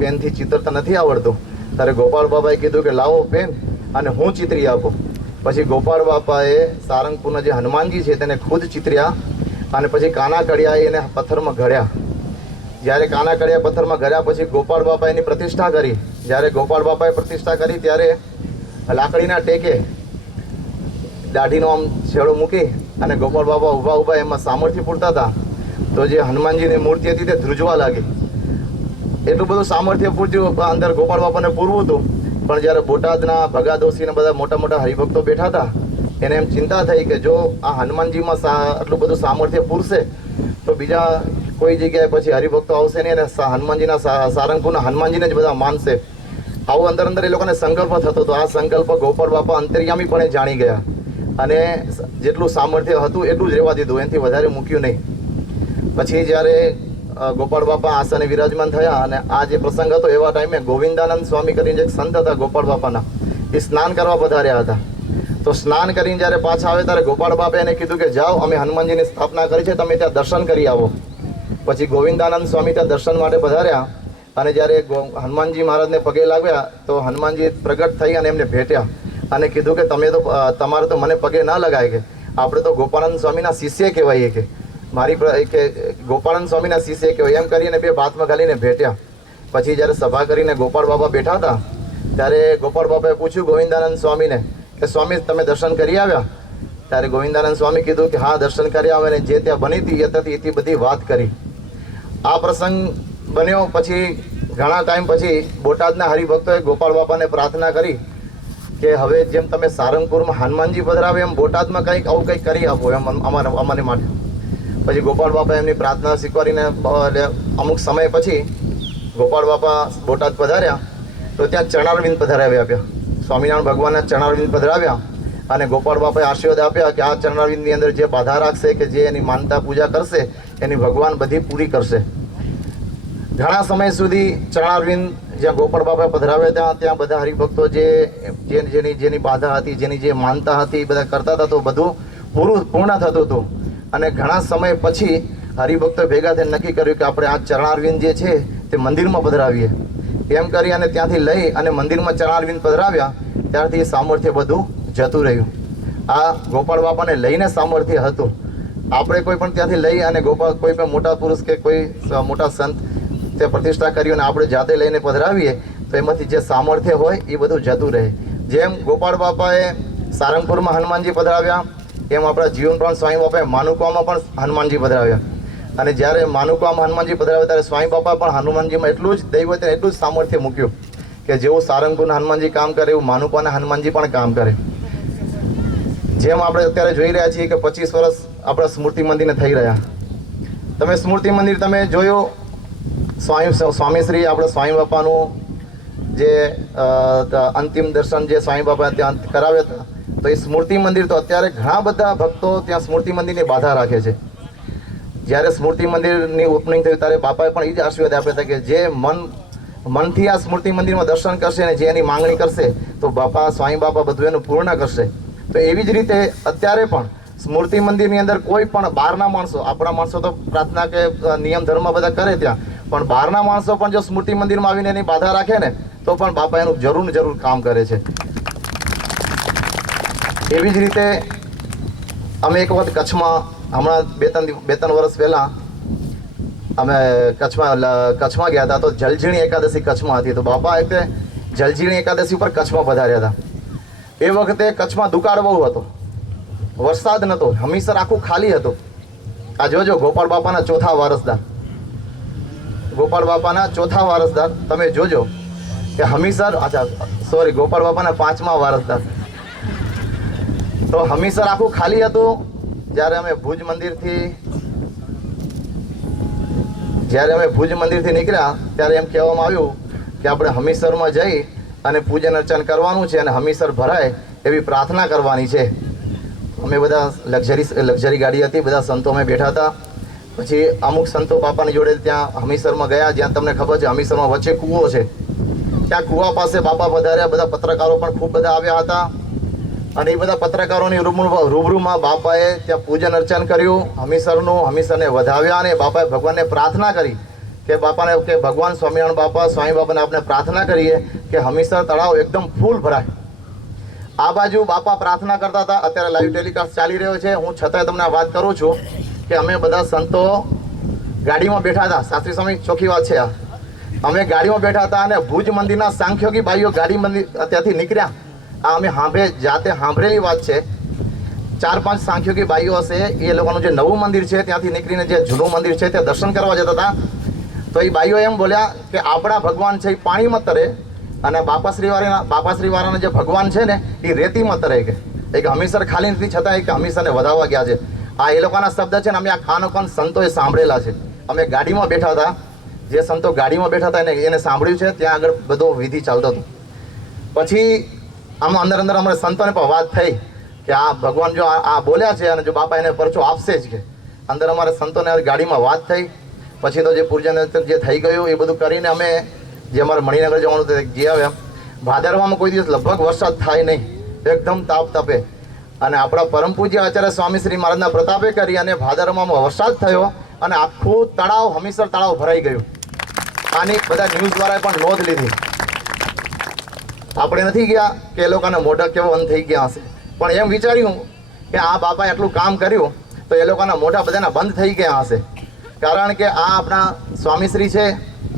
પેનથી ચિત્રતા નથી આવડતું. ત્યારે ગોપાળ બાપાએ કીધું કે લાવો પેન અને હું ચિત્રી આપું. પછી ગોપાળ બાપાએ સારંગપુરના જે હનુમાનજી છે તેને ખુદ ચિત્ર્યા અને પછી કાના કડિયાએ એને પથ્થરમાં ઘડ્યા. જ્યારે કાના કડિયા પથ્થરમાં ઘડ્યા પછી ગોપાળ બાપાએ એની પ્રતિષ્ઠા કરી. જ્યારે ગોપાળ બાપાએ પ્રતિષ્ઠા કરી ત્યારે લાકડીના ટેકે દાઢીનો આમ છેડો મૂકી અને ગોપાળ બાપા ઊભા એમાં સામર્થ્ય પૂરતા હતા. તો જે હનુમાનજીની મૂર્તિ હતી તે ધ્રુજવા લાગી. એટલું બધું સામર્થ્ય પૂરતું અંદર ગોપાળ બાપાને પૂરવું હતું. પણ જ્યારે બોટાદના ભગાદોશીને બધા મોટા મોટા હરિભક્તો બેઠા હતા, એને એમ ચિંતા થઈ કે જો આ હનુમાનજીમાં આટલું બધું સામર્થ્ય પૂરશે તો બીજા કોઈ જગ્યાએ પછી હરિભક્તો આવશે નહીં અને હનુમાનજીના સારંગપુરના હનુમાનજીને જ બધા માનશે. આવો અંદર એ લોકોને સંકલ્પ થતો હતો. આ સંકલ્પ ગોપાળ બાપા અંતર્યામીપણે જાણી ગયા અને જેટલું સામર્થ્ય હતું એટલું જ રહેવા દીધું, એનાથી વધારે મૂક્યું નહીં. પછી જ્યારે ગોપાળ બાપા આસને વિરાજમાન થયા અને આ જે પ્રસંગ હતો એવા ટાઈમે ગોવિંદાનંદ સ્વામી કરીને એક સંત હતા ગોપાળ બાપાના, એ સ્નાન કરવા પધાર્યા હતા. તો તો સ્નાન કરીને જ્યારે પાછા આવે ત્યારે ગોપાળ બાપે એને કીધું કે જાઓ, અમે હનુમાનજીની સ્થાપના કરી છે, તમે ત્યાં દર્શન કરી આવો. પછી ગોવિંદાનંદ સ્વામી ત્યાં દર્શન માટે પધાર્યા અને જ્યારે હનુમાનજી મહારાજને પગે લાગ્યા તો હનુમાનજી પ્રગટ થઈ અને એમને ભેટ્યા અને કીધું કે તમે તો તમારે તો મને પગે ના લગાય, કે આપણે તો ગોપાળાનંદ સ્વામીના શિષ્ય કહેવાય, કે મારી કે ગોપાળાનંદ સ્વામીના શિષ્ય કહેવાય. એમ કરીને બે બાથમાં ઘાલીને ભેટ્યા. પછી જ્યારે સભા કરીને ગોપાળ બાબા બેઠા હતા ત્યારે ગોપાળ બાબાએ પૂછ્યું ગોવિંદાનંદ સ્વામીને કે સ્વામી તમે દર્શન કરી આવ્યા? ત્યારે ગોવિંદાનંદ સ્વામી કીધું કે હા દર્શન કરી આવ્યા, અને જે ત્યાં બની હતી એથી બધી વાત કરી. આ પ્રસંગ બન્યો. પછી ઘણા ટાઈમ પછી બોટાદના હરિભક્તોએ ગોપાળ બાપાને પ્રાર્થના કરી કે હવે જેમ તમે સારંગપુરમાં હનુમાનજી પધરાવે એમ બોટાદમાં કંઈક આવું કંઈક કરી આપો એમ અમારે માટે. પછી ગોપાળ બાપા એમની પ્રાર્થના સ્વીકારીને અમુક સમય પછી ગોપાળ બાપા બોટાદ પધાર્યા તો ત્યાં ચરણારવિંદ પધરાવ્યા આપ્યા. સ્વામિનારાયણ ભગવાનના ચરણારવિંદ પધરાવ્યા અને ગોપાળ બાપાએ આશીર્વાદ આપ્યા કે આ ચરણારવિંદની અંદર જે બાધા રાખશે, કે જે એની માનતા પૂજા કરશે, એની ભગવાન બધી પૂરી કરશે. ઘણા સમય સુધી ચરણારવિંદ જ્યાં ગોપાળ બાપાએ પધરાવ્યા ત્યાં બધા હરિભક્તો જેની બાધા હતી, જેની જે માનતા હતી, બધા કરતા હતા તો બધું પૂર્ણ થતું હતું. અને ઘણા સમય પછી હરિભક્તો ભેગા થઈને નક્કી કર્યું કે આપણે આ ચરણારવિંદ જે છે તે મંદિરમાં પધરાવીએ. એમ કરી અને ત્યાંથી લઈ અને મંદિરમાં ચરણારવિંદ પધરાવ્યા ત્યારથી સામર્થ્ય બધું જતું રહ્યું. આ ગોપાળ બાપાને લઈને સામર્થ્ય હતું. આપણે કોઈ પણ ત્યાંથી લઈ અને કોઈ પણ મોટા પુરુષ કે કોઈ મોટા સંત તે પ્રતિષ્ઠા કરી અને આપણે જાતે લઈને પધરાવીએ તો એમાંથી જે સામર્થ્ય હોય એ બધું જતું રહે. જેમ ગોપાળ બાપાએ સારંગપુરમાં હનુમાનજી પધરાવ્યા એમ આપણા જીવનપ્રાણ સ્વામી બાપાએ માનુકામાં પણ હનુમાનજી પધરાવ્યા. અને જ્યારે માનુકામાં હનુમાનજી પધરાવ્યા ત્યારે સ્વામી બાપા પણ હનુમાનજીમાં એટલું જ દૈવત એટલું જ સામર્થ્ય મૂક્યું કે જેવું સારંગપુરના હનુમાનજી કામ કરે એવું માનુકાના હનુમાનજી પણ કામ કરે. જેમ આપણે અત્યારે જોઈ રહ્યા છીએ કે 25 વર્ષ આપણા સ્મૃતિ મંદિરને થઈ રહ્યા. તમે સ્મૃતિ મંદિર તમે જોયું, સ્વામીશ્રી આપણે સ્વામી બાપાનું જે અંતિમ દર્શન જે સ્વામી બાપા ત્યાં કરાવ્યા હતા તો એ સ્મૃતિ મંદિર તો અત્યારે ઘણા બધા ભક્તો ત્યાં સ્મૃતિ મંદિરની બાધા રાખે છે. જ્યારે સ્મૃતિ મંદિરની ઓપનિંગ થયું ત્યારે બાપાએ પણ એ જ આશીર્વાદ આપ્યા હતા કે જે મનથી આ સ્મૃતિ મંદિરમાં દર્શન કરશે ને જે એની માંગણી કરશે તો બાપા સ્વામી બાપા બધું એનું પૂર્ણ કરશે. તો એવી જ રીતે અત્યારે પણ સ્મૃતિ મંદિરની અંદર કોઈ પણ બહારના માણસો, આપણા માણસો તો પ્રાર્થના કે નિયમ ધર્મ બધા કરે ત્યાં, પણ બહારના માણસો પણ જો સ્મૃતિ મંદિરમાં આવીને એની બાધા રાખે ને તો પણ બાપા એનું જરૂર ને જરૂર કામ કરે છે. એવી જ રીતે અમે એક વખત કચ્છમાં હમણાં બે ત્રણ વર્ષ પહેલાં અમે કચ્છમાં ગયા હતા તો જલઝીણી એકાદશી કચ્છમાં હતી. તો બાપા એટલે જલઝીણી એકાદશી ઉપર કચ્છમાં પધાર્યા હતા. એ વખતે કચ્છમાં દુકાળ બહુ હતો, વરસાદ નહોતો, હમીસર આખું ખાલી હતું. આ જોજો ગોપાળ બાપાના ચોથા વારસદાર, ગોપાળ બાપાના ચોથા વારસદાર તમે જોજો કે હમીસર, ગોપાળ બાપાના 5મા વારસદાર. તો હમીસર આખું ખાલી હતું. જ્યારે અમે ભુજ મંદિરથી નીકળ્યા ત્યારે એમ કહેવામાં આવ્યું કે આપણે હમીસરમાં જઈ અને પૂજન અર્ચન કરવાનું છે અને હમીસર ભરાય એવી પ્રાર્થના કરવાની છે. અમે બધા લક્ઝરી ગાડી હતી, બધા સંતો અમે બેઠા હતા. પછી અમુક સંતો બાપાની જોડે ત્યાં હમીસરમાં ગયા, જ્યાં તમને ખબર છે હમીસરમાં વચ્ચે કૂવો છે. ત્યાં કૂવા પાસે બાપા પધાર્યા. બધા પત્રકારો પણ ખૂબ બધા આવ્યા હતા અને એ બધા પત્રકારોની રૂબરૂમાં બાપાએ ત્યાં પૂજન અર્ચન કર્યું હમીસરને વધાવ્યા અને બાપાએ ભગવાનને પ્રાર્થના કરી કે ભગવાન સ્વામિનારાયણ બાપા સ્વામી બાપાને આપણે પ્રાર્થના કરીએ કે હમીસર તળાવ એકદમ ફૂલ ભરાય. આ બાજુ બાપા પ્રાર્થના કરતા હતા. અત્યારે લાઈવ ટેલિકાસ્ટ ચાલી રહ્યો છે, હું છતાંય તમને આ વાત કરું છું કે અમે બધા સંતો ગાડીમાં બેઠા હતા. શાસ્ત્રી સ્વામી ચોખ્ખી વાત છે આ. અમે ગાડીમાં બેઠા હતા અને ભુજ મંદિરના સાંખ્યોગી ભાઈઓ ત્યાંથી નીકળ્યા. આ અમે જાતે સાંભળેલી વાત છે. 4-5 સાંખ્યોગી ભાઈઓ હશે, એ લોકોનું જે નવું મંદિર છે ત્યાંથી નીકળીને જે જૂનું મંદિર છે ત્યાં દર્શન કરવા જતા હતા. તો એ ભાઈઓ એમ બોલ્યા કે આપણા ભગવાન છે એ પાણીમાં તરે અને બાપાશ્રી વાળાના જે ભગવાન છે ને એ રેતીમાં તરે. કે હમીસર ખાલી નથી છતાં એક હમીસરને વધાવવા ગયા છે. આ એ લોકોના શબ્દ છે ને અમે આ કાન સંતોએ સાંભળેલા છે. અમે ગાડીમાં બેઠા હતા, જે સંતો ગાડીમાં બેઠા હતા એને સાંભળ્યું છે. ત્યાં આગળ બધો વિધિ ચાલતો હતો. પછી આમ અંદર અમારે સંતોને પણ વાત થઈ કે આ ભગવાન જો આ બોલ્યા છે અને જો બાપા એને પરચો આપશે જ, કે અંદર અમારે સંતોને ગાડીમાં વાત થઈ. પછી તો જે પૂજન જે થઈ ગયું એ બધું કરીને અમે જે અમારે મણિનગર જવાનું હતું જઈ આવ્યા. ભાદરવામાં કોઈ દિવસ લગભગ વરસાદ થાય નહીં, એકદમ તાપ તપે. અને આપણા પરમ પૂજ્ય આચાર્ય સ્વામી શ્રી મહારાજના પ્રતાપે કરી અને ભાદરવામાં વરસાદ થયો અને આખું તળાવ હમીસર તળાવ ભરાઈ ગયું. આની બધા ન્યૂઝ દ્વારાએ પણ નોંધ લીધી. આપણે નથી ગયા કે એ લોકોના મોઢા કેવો બંધ થઈ ગયા હશે, પણ એમ વિચાર્યું કે આ બાપાએ આટલું કામ કર્યું તો એ લોકોના મોઢા બધાના બંધ થઈ ગયા હશે. કારણ કે આ આપણા સ્વામીશ્રી છે,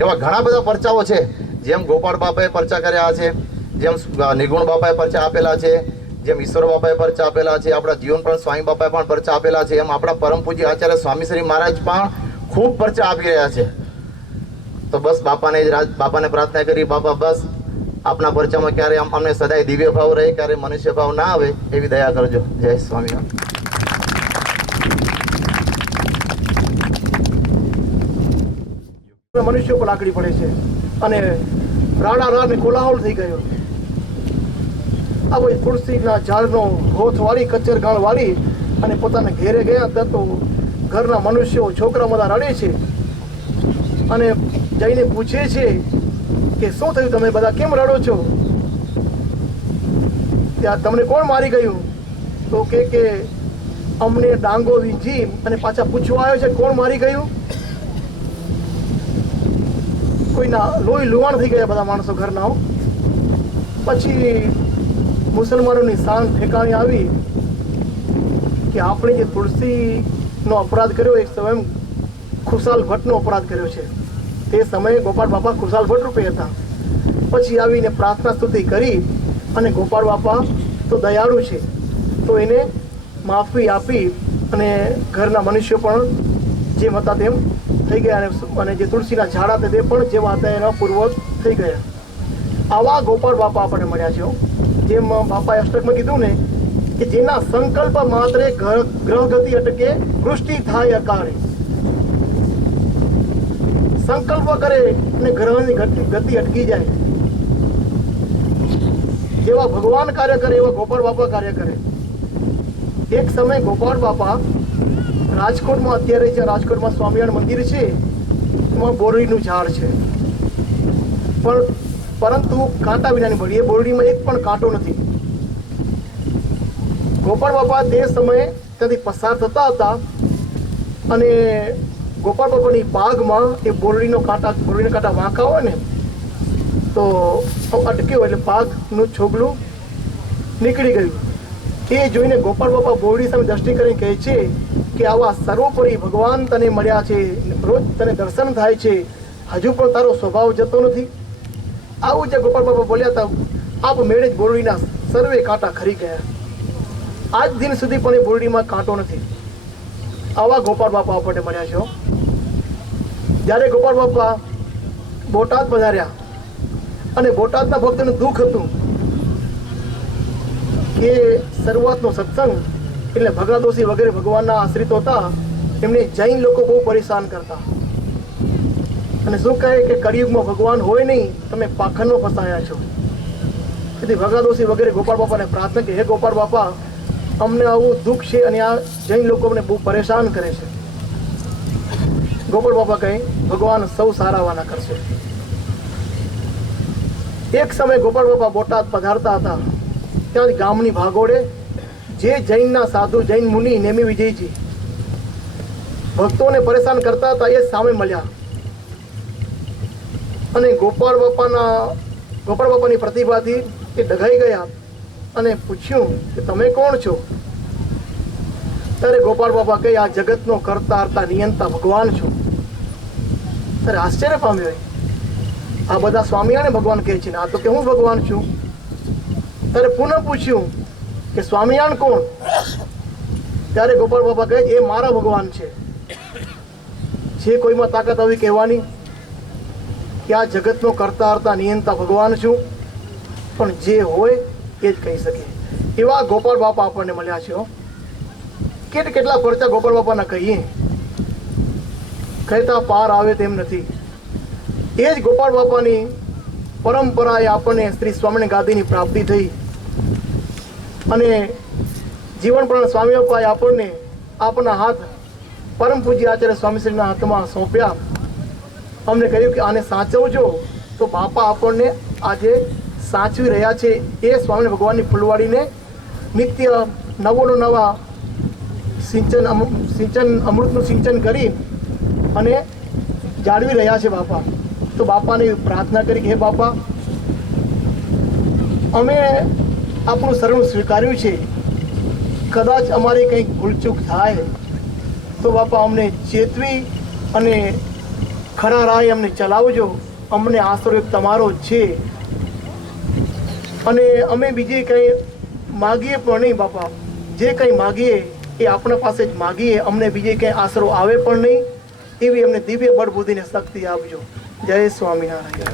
એવા ઘણા બધા પરચાઓ છે. જેમ ગોપાળ બાપાએ પરચા કર્યા છે, જેમ નિગુણ બાપાએ પરચા આપેલા છે, જેમ ઈશ્વર બાપાએ પરચા આપેલા છે, આપણા જીવન પણ સ્વામી બાપાએ પણ પરચા આપેલા છે, એમ આપણા પરમ પૂજ્ય આચાર્ય સ્વામીશ્રી મહારાજ પણ ખૂબ પરચા આપી રહ્યા છે. તો બસ બાપાને પ્રાર્થના કરી, બાપા બસ આપના પરચામાં ક્યારે અમને સદાય દિવ્ય ભાવ રહે, ક્યારે મનુષ્ય ભાવ ના આવે એવી દયા કરજો. જય સ્વામિનારાયણ. મનુષ્યો પર લાકડી પડે છે અને રાડારાડ કોલાહલ થઈ ગયો. આ કોઈ તુલસીના ઝાડનો હોથ વાળી કચર ગાળ વાળી અને પોતાના ઘેરે ગયા તો ઘરના મનુષ્યો છોકરા બધા રડે છે અને જઈને પૂછે છે કે શું થયું, તમે બધા કેમ રડો છો? ત્યાં તમને કોણ મારી ગયું? તો કે અમને ડાંગો વીંજી અને પાછા પૂછવા આવ્યો છે કોણ મારી ગયું. કોઈના લોહી લુવાણ થઈ ગયા બધા માણસો ઘરના. પછી મુસલમાનોની શાન ઠેકાણી આવી કે આપણે જે તુલસીનો અપરાધ કર્યો એક સ્વયં ખુશાલ ભટ્ટનો અપરાધ કર્યો છે. તે સમયે ગોપાળ બાપા ખુશાલ ભટ્ટ રૂપે હતા. પછી આવીને પ્રાર્થના સ્તુતિ કરી અને ગોપાળ બાપા તો દયાળુ છે તો એને માફી આપી અને ઘરના મનુષ્યો પણ જેમ હતા તેમ થઈ ગયા અને જે તુલસીના ઝાડા હતા તે પણ જેવા હતા એના પૂર્વજ થઈ ગયા. આવા ગોપાળ બાપા આપણને મળ્યા છે. જેમ બાપાએ અષ્ટકમાં કીધું ને કે જેના સંકલ્પ માત્રે ગ્રહ ગતિ અટકે, વૃષ્ટિ થાય અકાળે. સંકલ્પ કરે અને ગ્રહની ગતિ અટકી જાય. જેવા ભગવાન કાર્ય કરે એવા ગોપાળ બાપા કાર્ય કરે. એક સમય ગોપાળ બાપા રાજકોટમાં અત્યારે છે, રાજકોટમાં સ્વામિનારાયણ મંદિર છે, એમાં બોરડીનું ઝાડ છે, પરંતુ કાંટા વિનાની બોરડી. એ બોરડીમાં એક પણ કાંટો નથી. ગોપાળ બાપા તે સમયે ત્યાંથી પસાર થતા હતા અને ગોપાળ બાપાની બાગમાં એ બોરડીના કાંટા વાંકા હોય ને તો અટક્યો એટલે બાગનું છોગલું નીકળી ગયું. એ જોઈને ગોપાળ બાપા બોરડી સામે દ્રષ્ટિ કરીને કહે છે કે આવા સર્વોપરી ભગવાન તને મળ્યા છે, રોજ તને દર્શન થાય છે, હજુ પણ તારો સ્વભાવ જતો નથી. આવું જે ગોપાળ બાપા બોલ્યા હતા, આપ મેળે જ બોરડીના સર્વે કાંટા ખરી ગયા. આજ દિન સુધી પણ એ બોરડીમાં કાંટો નથી. આવા ગોપાળ બાપા આપણને મળ્યા છે. જ્યારે ગોપાળ બાપા બોટાદ પધાર્યા અને બોટાદના ભક્તોનું દુઃખ હતું કે શરૂઆતનો સત્સંગ એટલે ભગવાદોશી વગેરે ભગવાનના આશ્રિતો હતા, એમને જૈન લોકો બહુ પરેશાન કરતા અને શું કહે કે કળિયુગમાં ભગવાન હોય નહીં, તમે પાખંડમાં ફસાયા છો. તેથી ભગવાદોશી વગેરે ગોપાળ બાપાને પ્રાર્થના કે હે ગોપાળ બાપા, અમને આવું દુઃખ છે અને આ જૈન લોકો અમને બહુ પરેશાન કરે છે. ગોપાળ બાપા કહે ભગવાન સૌ સારાવાના કરશે. એક સમયે ગોપાળ બાપા બોટાદ પધારતા હતા. ત્યાં ગામની ભાગોળે જે જૈનના સાધુ જૈન મુનિ નેમી વિજયજી ભક્તોને પરેશાન કરતા હતા એ સામે મળ્યા અને ગોપાળ બાપાની પ્રતિભાથી એ ડઘાઈ ગયા અને પૂછ્યું કે તમે કોણ છો? ત્યારે ગોપાળ બાપા કહે આ જગતનો કરતા હરતા નિયંતા ભગવાન છો. ત્યારે આશ્ચર્ય પામ્યો. આ બધા સ્વામિનારાયણ ભગવાન કહે છે ને આ તો કે હું ભગવાન છું. ત્યારે પુનઃ પૂછ્યું કે સ્વામિનારાયણ કોણ? ત્યારે ગોપાળ બાપા કહે એ મારા ભગવાન છે. જે કોઈમાં તાકાત આવી કહેવાની કે આ જગતનો કરતા હરતા નિયંતા ભગવાન છું, પણ જે હોય એ જ કહી શકે. એવા ગોપાળ બાપા આપણને મળ્યા છે. કેટલા પરચા ગોપાળ બાપાના કહીએ, કહેતા પાર આવે તેમ નથી. એ જ ગોપાળ બાપાની પરંપરાએ આપણને શ્રી સ્વામિનારાયણ ગાદીની પ્રાપ્તિ થઈ અને જીવન પ્રાણ સ્વામી બાપાએ આપણને આપના હાથ પરમ પૂજ્ય આચાર્ય સ્વામીશ્રીના હાથમાં સોંપ્યા. અમને કહ્યું કે આને સાચવજો. તો બાપા આપણને આજે સાચવી રહ્યા છે. એ સ્વામી ભગવાનની ફૂલવાડીને નિત્ય નવા સિંચન અમૃતનું સિંચન કરી અને જાળવી રહ્યા છે બાપા. તો બાપાને પ્રાર્થના કરી કે હે બાપા, અમે આપણું શરણ સ્વીકાર્યું છે, કદાચ અમારી કંઈક ભૂલચૂક થાય તો બાપા અમને ચેતવી અને ખરા રાહે અમને ચલાવજો. અમને આશરો એક તમારો જ છે અને અમે બીજે કંઈ માગીએ પણ નહીં બાપા. જે કંઈ માગીએ એ આપણા પાસે જ માગીએ, અમને બીજે કંઈ આશરો આવે પણ નહીં. એવી અમને દિવ્ય બળ બુદ્ધિને શક્તિ આપજો. જય સ્વામિનારાયણ.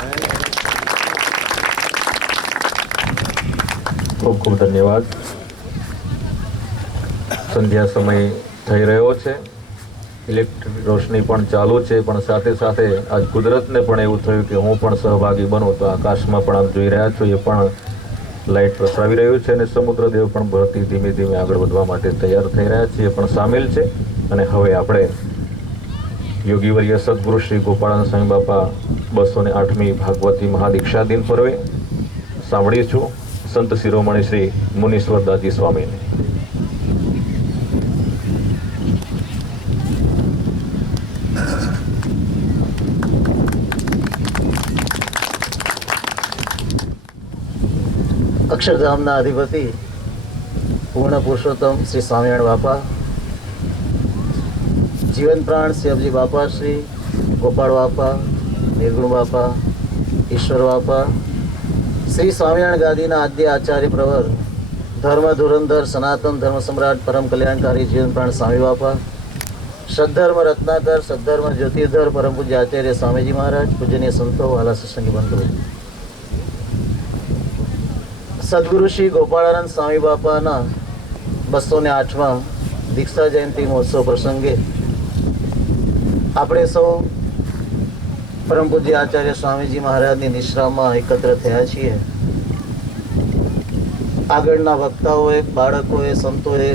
ખૂબ ખૂબ ધન્યવાદ. સંધ્યા સમય થઈ રહ્યો છે, ઇલેક્ટ્રિક રોશની પણ ચાલુ છે, પણ સાથે સાથે આજ કુદરતને પણ એવું થયું કે હું પણ સહભાગી બનું. તો આકાશમાં પણ આપ જોઈ રહ્યા છો, એ પણ લાઇટ પ્રસરાવી રહ્યું છે અને સમુદ્રદેવ પણ ભરતી ધીમે ધીમે આગળ વધવા માટે તૈયાર થઈ રહ્યા છે, એ પણ સામેલ છે. અને હવે આપણે યોગીવર્ય સદગુરુ શ્રી ગોપાળાનંદ સ્વામી બાપા 208મી ભાગવતી મહાદીક્ષા દિન પર્વે સાંભળીશું સંત શિરોમણી શ્રી મુનીશ્વર દાસજી સ્વામીને. અક્ષરધામના અધિપતિ પૂર્ણ પુરુષોત્તમ શ્રી સ્વામિનારાયણ બાપા, જીવન પ્રાણ શિવજી બાપા, શ્રી ગોપાળ બાપા, નિર્ગુણ બાપા, ઈશ્વર બાપા, શ્રી સ્વામિનારાયણ ગાદીના આદ્ય આચાર્ય પ્રવર, ધર્મ ધુરંધર સનાતન ધર્મ સમ્રાટ પરમ કલ્યાણકારી જીવન પ્રાણ સ્વામી બાપા, સદ્ધર્મ રત્નાકર સદ્ધર્મ જ્યોતિર્ધર પરમ પૂજ્ય આચાર્ય સ્વામીજી મહારાજ, પૂજનીય સંતો, વાલા સત્સંગી બંધુ, સદગુરુ શ્રી ગોપાળાનંદ સ્વામી બાપાના 208મા દીક્ષા જયંતિ મહોત્સવ પ્રસંગે આપણે સૌ પરમ પૂજ્ય આચાર્ય સ્વામીજી મહારાજની નિશ્રામાં એકત્ર થયા છીએ. આગળના વક્તાઓએ, બાળકોએ, સંતોએ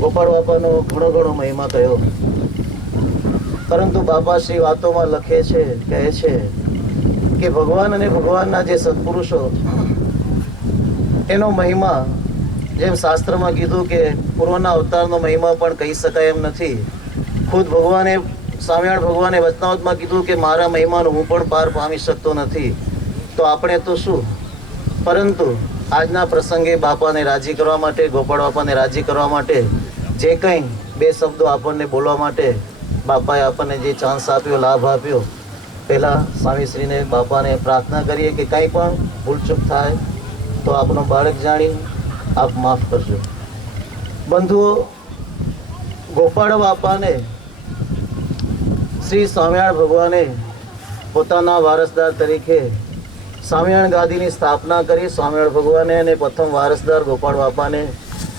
ગોપાળ બાપાનો ઘણો મહિમા કહ્યો, પરંતુ બાપાશ્રી વાતોમાં લખે છે, કહે છે કે ભગવાન અને ભગવાનના જે સત્પુરુષો, એનો મહિમા જેમ શાસ્ત્રમાં કીધું કે પૂર્વના અવતારનો મહિમા પણ કહી શકાય એમ નથી. ખુદ ભગવાને, સ્વામિનારાયણ ભગવાને વચનાવતમાં કીધું કે મારા મહિમાનો હું પણ પાર પામી શકતો નથી. તો આપણે તો શું. પરંતુ આજના પ્રસંગે બાપાને રાજી કરવા માટે, ગોપાળ બાપાને રાજી કરવા માટે, જે કંઈ 2 શબ્દો આપણને બોલવા માટે બાપાએ આપણને જે ચાન્સ આપ્યો, લાભ આપ્યો, પહેલાં સ્વામીશ્રીને, બાપાને પ્રાર્થના કરીએ કે કંઈ પણ ભૂલચૂક થાય તો આપનો બાળક જાણી આપ માફ કરજો. બંધુઓ, ગોપાળ બાપાને શ્રી સ્વામિનારાયણ ભગવાને પોતાના વારસદાર તરીકે સ્વામિનારાયણ ગાદીની સ્થાપના કરી. સ્વામિનારાયણ ભગવાને અને પ્રથમ વારસદાર ગોપાળ બાપાને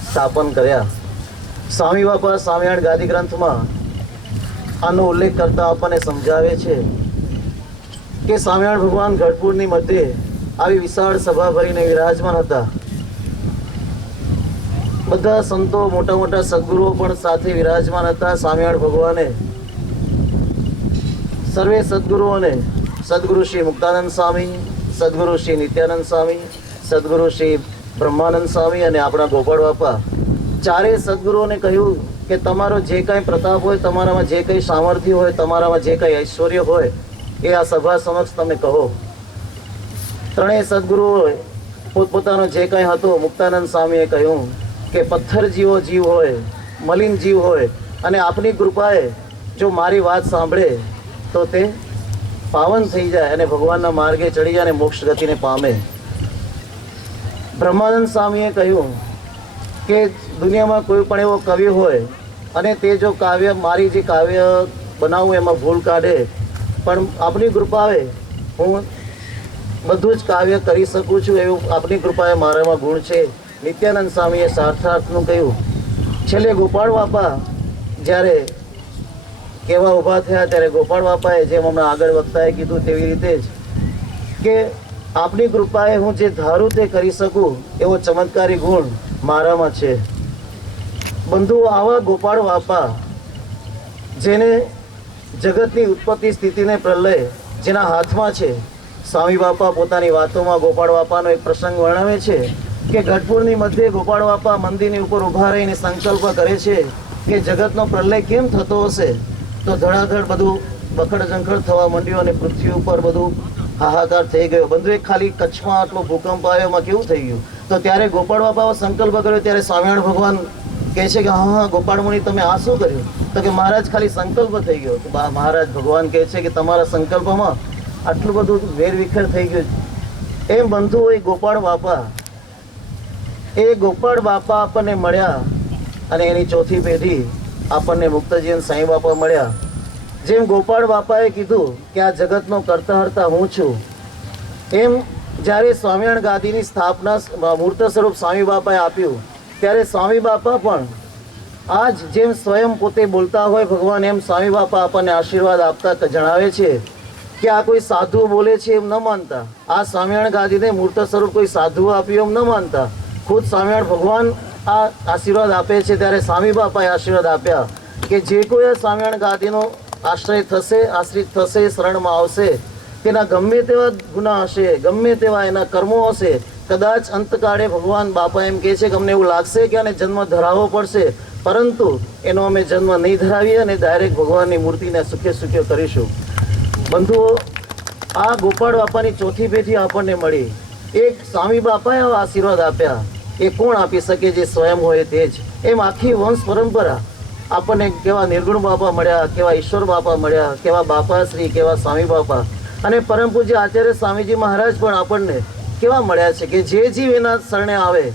સ્થાપન કર્યા. સ્વામી બાપા સ્વામિનારાયણ ગાદી ગ્રંથમાં આનો ઉલ્લેખ કરતા આપણને સમજાવે છે કે સ્વામિનારાયણ ભગવાન ગઢપુરની મધ્યે આવી વિશાળ સભા ભરીને વિરાજમાન હતા. બધા સંતો, મોટા મોટા સદગુરુઓ પણ સાથે વિરાજમાન હતા. સ્વામિનારાયણ ભગવાને સર્વે સદગુરુઓને, સદગુરુ શ્રી મુક્તાનંદ સ્વામી, સદગુરુ શ્રી નિત્યાનંદ સ્વામી, સદગુરુ શ્રી બ્રહ્માનંદ સ્વામી અને આપણા ગોપાળ બાપા, ચારેય સદગુરુઓને કહ્યું કે તમારો જે કંઈ પ્રતાપ હોય, તમારામાં જે કંઈ સામર્થ્ય હોય, તમારામાં જે કંઈ ઐશ્વર્ય હોય, એ આ સભા સમક્ષ તમે કહો. ત્રણેય સદગુરુઓએ પોતપોતાનો જે કંઈ હતો, મુક્તાનંદ સ્વામીએ કહ્યું કે પથ્થર જેવો જીવ હોય, મલિન જીવ હોય, અને આપની કૃપાએ જો મારી વાત સાંભળે તો તે પાવન થઈ જાય અને ભગવાનના માર્ગે ચડી જાય અને મોક્ષ ગતિને પામે. બ્રહ્માનંદ સ્વામીએ કહ્યું કે દુનિયામાં કોઈ પણ એવો કવિ હોય અને તે જો કાવ્ય, મારી જે કાવ્ય બનાવું એમાં ભૂલ કાઢે, પણ આપની કૃપાએ હું બધું જ કાવ્ય કરી શકું છું, એવું આપની કૃપાએ મારામાં ગુણ છે. નિત્યાનંદ સ્વામીએ સાર્થાર્થનું કહ્યું. છેલ્લે ગોપાળ બાપા જ્યારે કહેવા ઊભા થયા ત્યારે ગોપાળ બાપાએ, જેમ હમણાં આગળ વક્તાએ કીધું તેવી રીતે જ, કે આપની કૃપાએ હું જે ધારું તે કરી શકું એવો ચમત્કારી ગુણ મારામાં છે. બંધુઓ, આવા ગોપાળ બાપા, જેને જગતની ઉત્પત્તિ, સ્થિતિને પ્રલય જેના હાથમાં છે. સ્વામી બાપા પોતાની વાતોમાં ગોપાળ બાપાનો એક પ્રસંગ વર્ણવે છે કે ગઢપુરની મધ્યે ગોપાળ બાપા મંદિરની ઉપર ઊભા રહીને સંકલ્પ કરે છે કે જગતનો પ્રલય કેમ થતો હશે, તો ધડાધડ બધું બખડ ઝંખડ થવા માંડ્યું અને પૃથ્વી ઉપર બધું હાહાકાર થઈ ગયો. બંધુ એક ખાલી કચ્છમાં આટલો ભૂકંપ આવ્યો, એમાં કેવું થઈ ગયું? તો ત્યારે ગોપાળ બાપાએ સંકલ્પ કર્યો. ત્યારે સ્વામિનારાયણ ભગવાન કહે છે કે હા ગોપાળ મુનિ તમે આ શું કર્યું? તો કે મહારાજ ખાલી સંકલ્પ થઈ ગયો. તો મહારાજ ભગવાન કહે છે કે તમારા સંકલ્પમાં આટલું બધું વેરવિખેર થઈ ગયું. એમ બંધુ એ ગોપાળ બાપા આપણને મળ્યા અને એની ચોથી પેઢી આપણને મુક્તજીવન સાંઈ બાપા મળ્યા. જેમ ગોપાળ બાપાએ કીધું કે આ જગતનો કરતા હરતા હું છું, એમ જ્યારે સ્વામિનારાયણ ગાદીની સ્થાપના મૂર્ત સ્વરૂપ સ્વામી બાપાએ આપ્યું, ત્યારે સ્વામી બાપા પણ આજ જેમ સ્વયં પોતે બોલતા હોય ભગવાન, એમ સ્વામી બાપા આપણને આશીર્વાદ આપતા જણાવે છે કે આ કોઈ સાધુ બોલે છે એમ ન માનતા, આ સ્વામિનારાયણ ગાદીને મૂર્ત સ્વરૂપ કોઈ સાધુ આપ્યું એમ ન માનતા, ખુદ સ્વામિનારાયણ ભગવાન આ આશીર્વાદ આપે છે. ત્યારે સ્વામી બાપાએ આશીર્વાદ આપ્યા કે જે કોઈ આ સ્વામિનારાયણ ગાદીનો આશ્રય થશે, આશ્રિત થશે, શરણમાં આવશે, તેના ગમે તેવા ગુના હશે, ગમે તેવા એના કર્મો હશે, કદાચ અંતકાળે ભગવાન બાપા એમ કહે છે કે અમને એવું લાગશે કે આને જન્મ ધરાવવો પડશે, પરંતુ એનો અમે જન્મ નહીં ધરાવીએ અને ડાયરેક્ટ ભગવાનની મૂર્તિને સુખે સુખ્ય કરીશું. બંધુઓ, આ ગોપાળ બાપાની ચોથી પેઢી આપણને મળી. એક સ્વામી બાપાએ આશીર્વાદ આપ્યા, એ કોણ આપી શકે જે સ્વયં હોય તે જ. એમ આખી વંશ પરંપરા આપણને કેવા નિર્ગુણ બાપા મળ્યા, કેવા ઈશ્વર બાપા મળ્યા, કેવા બાપાશ્રી, કેવા સ્વામી બાપા અને પરમ પૂજ્ય આચાર્ય સ્વામીજી મહારાજ પણ આપણને કેવા મળ્યા છે કે જે જીવ એના શરણે આવે,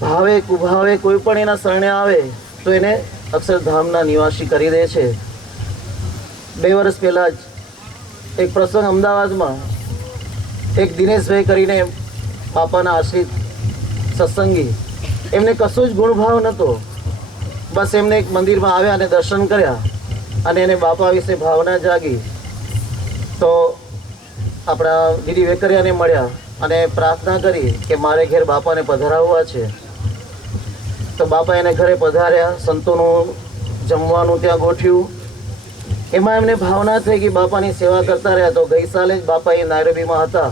ભાવે કુભાવે કોઈ પણ એના શરણે આવે તો એને અક્ષરધામના નિવાસી કરી દે છે. 2 વર્ષ પહેલાં જ એક પ્રસંગ અમદાવાદમાં, એક દિનેશભાઈ કરીને બાપાના આશ્રિત સત્સંગી, એમને કશું જ ગુણભાવ નહોતો, બસ એમને એક મંદિરમાં આવ્યા અને દર્શન કર્યા અને એને બાપા વિશે ભાવના જાગી. તો આપણા દીદી વેકરિયાને મળ્યા અને પ્રાર્થના કરી કે મારે ઘેર બાપાને પધરાવવા છે. તો બાપા એને ઘરે પધાર્યા, સંતોનું જમવાનું ત્યાં ગોઠવ્યું. એમાં એમને ભાવના થઈ કે બાપાની સેવા કરતા રહ્યા. તો ગઈ સાલે જ બાપા એ નાયરોબીમાં હતા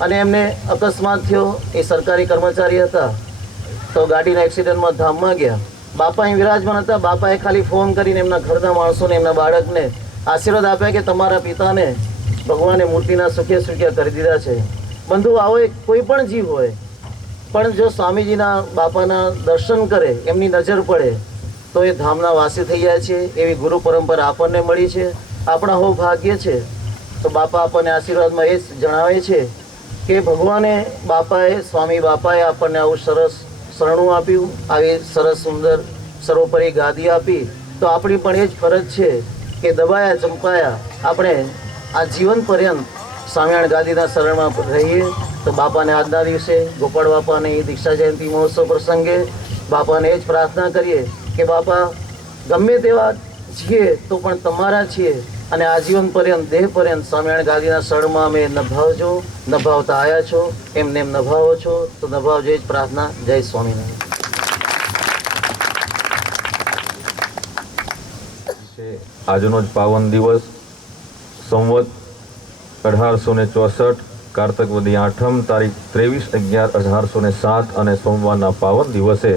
અને એમને અકસ્માત થયો. એ સરકારી કર્મચારી હતા, તો ગાડીના એક્સિડન્ટમાં ધામમાં ગયા. બાપા અહીં વિરાજમાન હતા. બાપાએ ખાલી ફોન કરીને એમના ઘરના માણસોને, એમના બાળકને આશીર્વાદ આપ્યા કે તમારા પિતાને ભગવાને મૂર્તિના સુખે સુખ્યા કરી દીધા છે. બંધુ, આવો એક કોઈ પણ જીવ હોય, પણ જો સ્વામીજીના બાપાના દર્શન કરે, એમની નજર પડે તો એ ધામના વાસી થઈ જાય છે. એવી ગુરુ પરંપરા આપણને મળી છે, આપણા હો ભાગ્ય છે. તો બાપા આપણને આશીર્વાદમાં એ જ જણાવે છે કે ભગવાને બાપાએ, સ્વામી બાપાએ આપણને આવું સરસ શરણું આપ્યું, આવી સરસ સુંદર સર્વોપરી ગાદી આપી. તો આપણી પણ એ જ ફરજ છે કે દબાયા ચંપાયા આપણે આ જીવન પર્યંત સ્વામિનારાયણ ગાદીના શરણમાં રહીએ. તો બાપાને આજના દિવસે ગોપાળ બાપાની દીક્ષા જયંતિ મહોત્સવ પ્રસંગે બાપાને એ જ પ્રાર્થના કરીએ કે બાપા ગમે તેવા છીએ તો પણ તમારા છીએ અને આજીવન પર્યંત, દેહ પર્યંત સ્વામિનારાયણ ગાદીના શરણમાં અમે નભાવજો, નભાવતા આવ્યા છો, એમને એમ નભાવો છો તો નભાવજો, એ જ પ્રાર્થના. જય સ્વામિનારાયણ. આજનો જ પાવન દિવસ સંવત 1864 કારતક વદી 8મ તારીખ 23/11/1807 અને સોમવારના પાવન દિવસે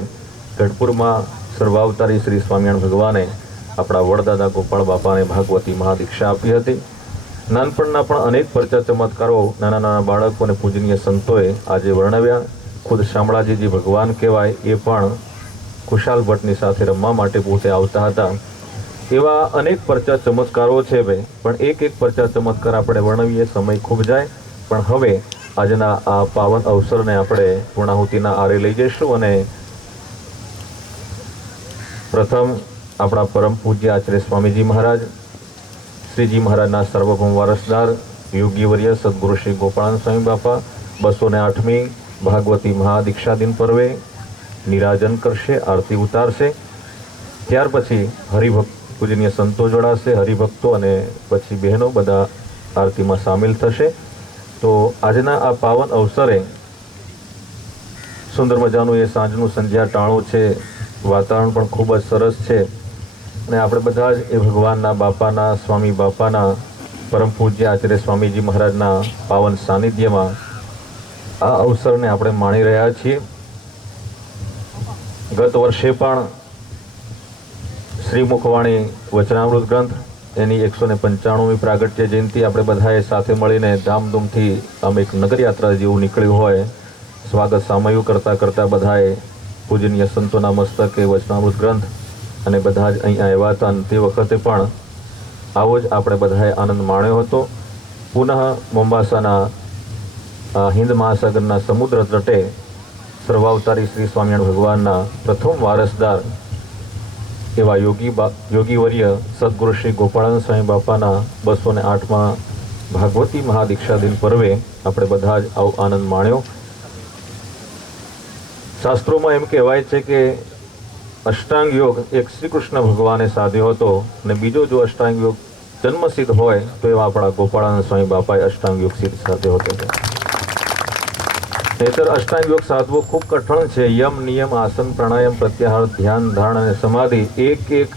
ગઢપુરમાં સર્વાવતારી શ્રી સ્વામિનારાયણ ભગવાને આપણા વડદાદા ગોપાળ બાપાને ભાગવતી મહાદીક્ષા આપી હતી. નાનપણના પણ અનેક પરચા ચમત્કારો નાના નાના બાળકો અને પૂજનીય સંતોએ આજે વર્ણવ્યા. ખુદ શામળાજીજી ભગવાન કહેવાય એ પણ ખુશાલ ભટ્ટની સાથે રમવા માટે પોતે આવતા હતા. એવા અનેક પરચા ચમત્કારો છે ભાઈ, પણ એક એક પરચા ચમત્કાર આપણે વર્ણવીએ, સમય ખૂબ જાય. પણ હવે આજના આ પાવન અવસરને આપણે પૂર્ણાહુતિના આરે લઈ જઈશું અને પ્રથમ આપણા પરમ પૂજ્ય આચાર્ય સ્વામીજી મહારાજ, શ્રીજી મહારાજના સાર્વભૌમ વારસદાર યોગીવર્ય સદગુરુ શ્રી ગોપાળાનંદ સ્વામી બાપા 208મી ભાગવતી મહાદીક્ષા દિન પર્વે નિરાજન કરશે, આરતી ઉતારશે. ત્યાર પછી હરિભક્ત પૂજનીય સંતો જોડાશે, હરિભક્તો અને પછી બહેનો બધા આરતીમાં સામેલ થશે. તો આજના આ પાવન અવસરે સુંદર મજાનું એ સાંજનું સંધ્યા ટાણું છે, વાતાવરણ પણ ખૂબ જ સરસ છે અને આપણે બધા જ એ ભગવાનના બાપાના, સ્વામી બાપાના, પરમ પૂજ્ય આચાર્ય સ્વામીજી મહારાજના પાવન સાનિધ્યમાં આ અવસરને આપણે માણી રહ્યા છીએ. ગત વર્ષે પણ શ્રી મુખવાણી વચનામૃત ગ્રંથ એની 195મી પ્રાગટ્ય જયંતિ આપણે બધાએ સાથે મળીને ધામધૂમથી આમ એક નગરયાત્રા જેવું નીકળ્યું હોય સ્વાગત સામયું કરતાં કરતાં બધાએ પૂજનીય સંતોના મસ્તકે વચનામૃત ગ્રંથ અને બધા જ અહીં આવ્યા હતા. અને તે વખતે પણ આવો જ આપણે બધાએ આનંદ માણ્યો હતો. પુનઃ મોમ્બાસાના હિન્દ મહાસાગરના સમુદ્ર તટે સર્વાવતારી શ્રી સ્વામિનારાયણ ભગવાનના પ્રથમ વારસદાર એવા યોગીવર્ય સદગુરુ શ્રી ગોપાળાનંદ સ્વામી બાપાના 208મા ભાગવતી મહાદીક્ષા દિન પર્વે આપણે બધા જ આવો આનંદ માણ્યો. શાસ્ત્રોમાં એમ કહેવાય છે કે અષ્ટાંગ યોગ એક શ્રી કૃષ્ણ ભગવાને સાધ્યો હતો અને બીજો જો અષ્ટાંગ યોગ જન્મસિદ્ધ હોય તો એવા આપણા ગોપાળાનંદ સ્વામી બાપાએ અષ્ટાંગ યોગ સિદ્ધ સાધ્યો હતો. નહીતર અષ્ટાંગ યોગ સાધવો ખૂબ કઠણ છે. યમ નિયમ આસન પ્રાણાયામ પ્રત્યાહાર ધ્યાન ધારણ અને સમાધિ એક એક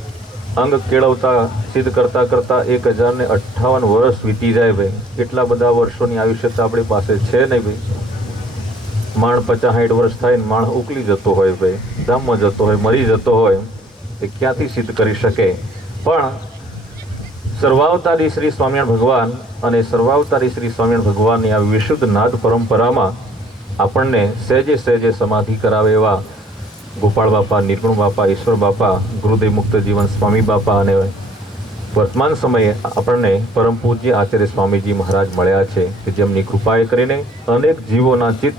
અંગ કેળવતા સિદ્ધ કરતા કરતા 1058 વર્ષ વીતી જાય ભાઈ. એટલા બધા વર્ષોની આયુષ્યતા આપણી પાસે છે નહીં ભાઈ. માણ 50-60 વર્ષ થાય ને માણ ઉકલી જતો હોય ભાઈ, ધામમાં જતો હોય, મરી જતો હોય, એ ક્યાંથી સિદ્ધ કરી શકે? પણ સર્વાવતારી શ્રી સ્વામિનારાયણ ભગવાન અને સર્વાવતારી શ્રી સ્વામિનારાયણ ભગવાનની આ વિશુદ્ધ નાદ પરંપરામાં આપણને સહેજે સહેજે સમાધિ કરાવે એવા ગોપાળ બાપા, નિર્ગુણ બાપા, ઈશ્વર બાપા, ગુરુદેવ મુક્ત જીવન સ્વામી બાપા અને વર્તમાન સમયે આપણને પરમ પૂજ્ય આચાર્ય સ્વામીજી મહારાજ મળ્યા છે કે જેમની કૃપાએ કરીને અનેક જીવોના ચિત્ત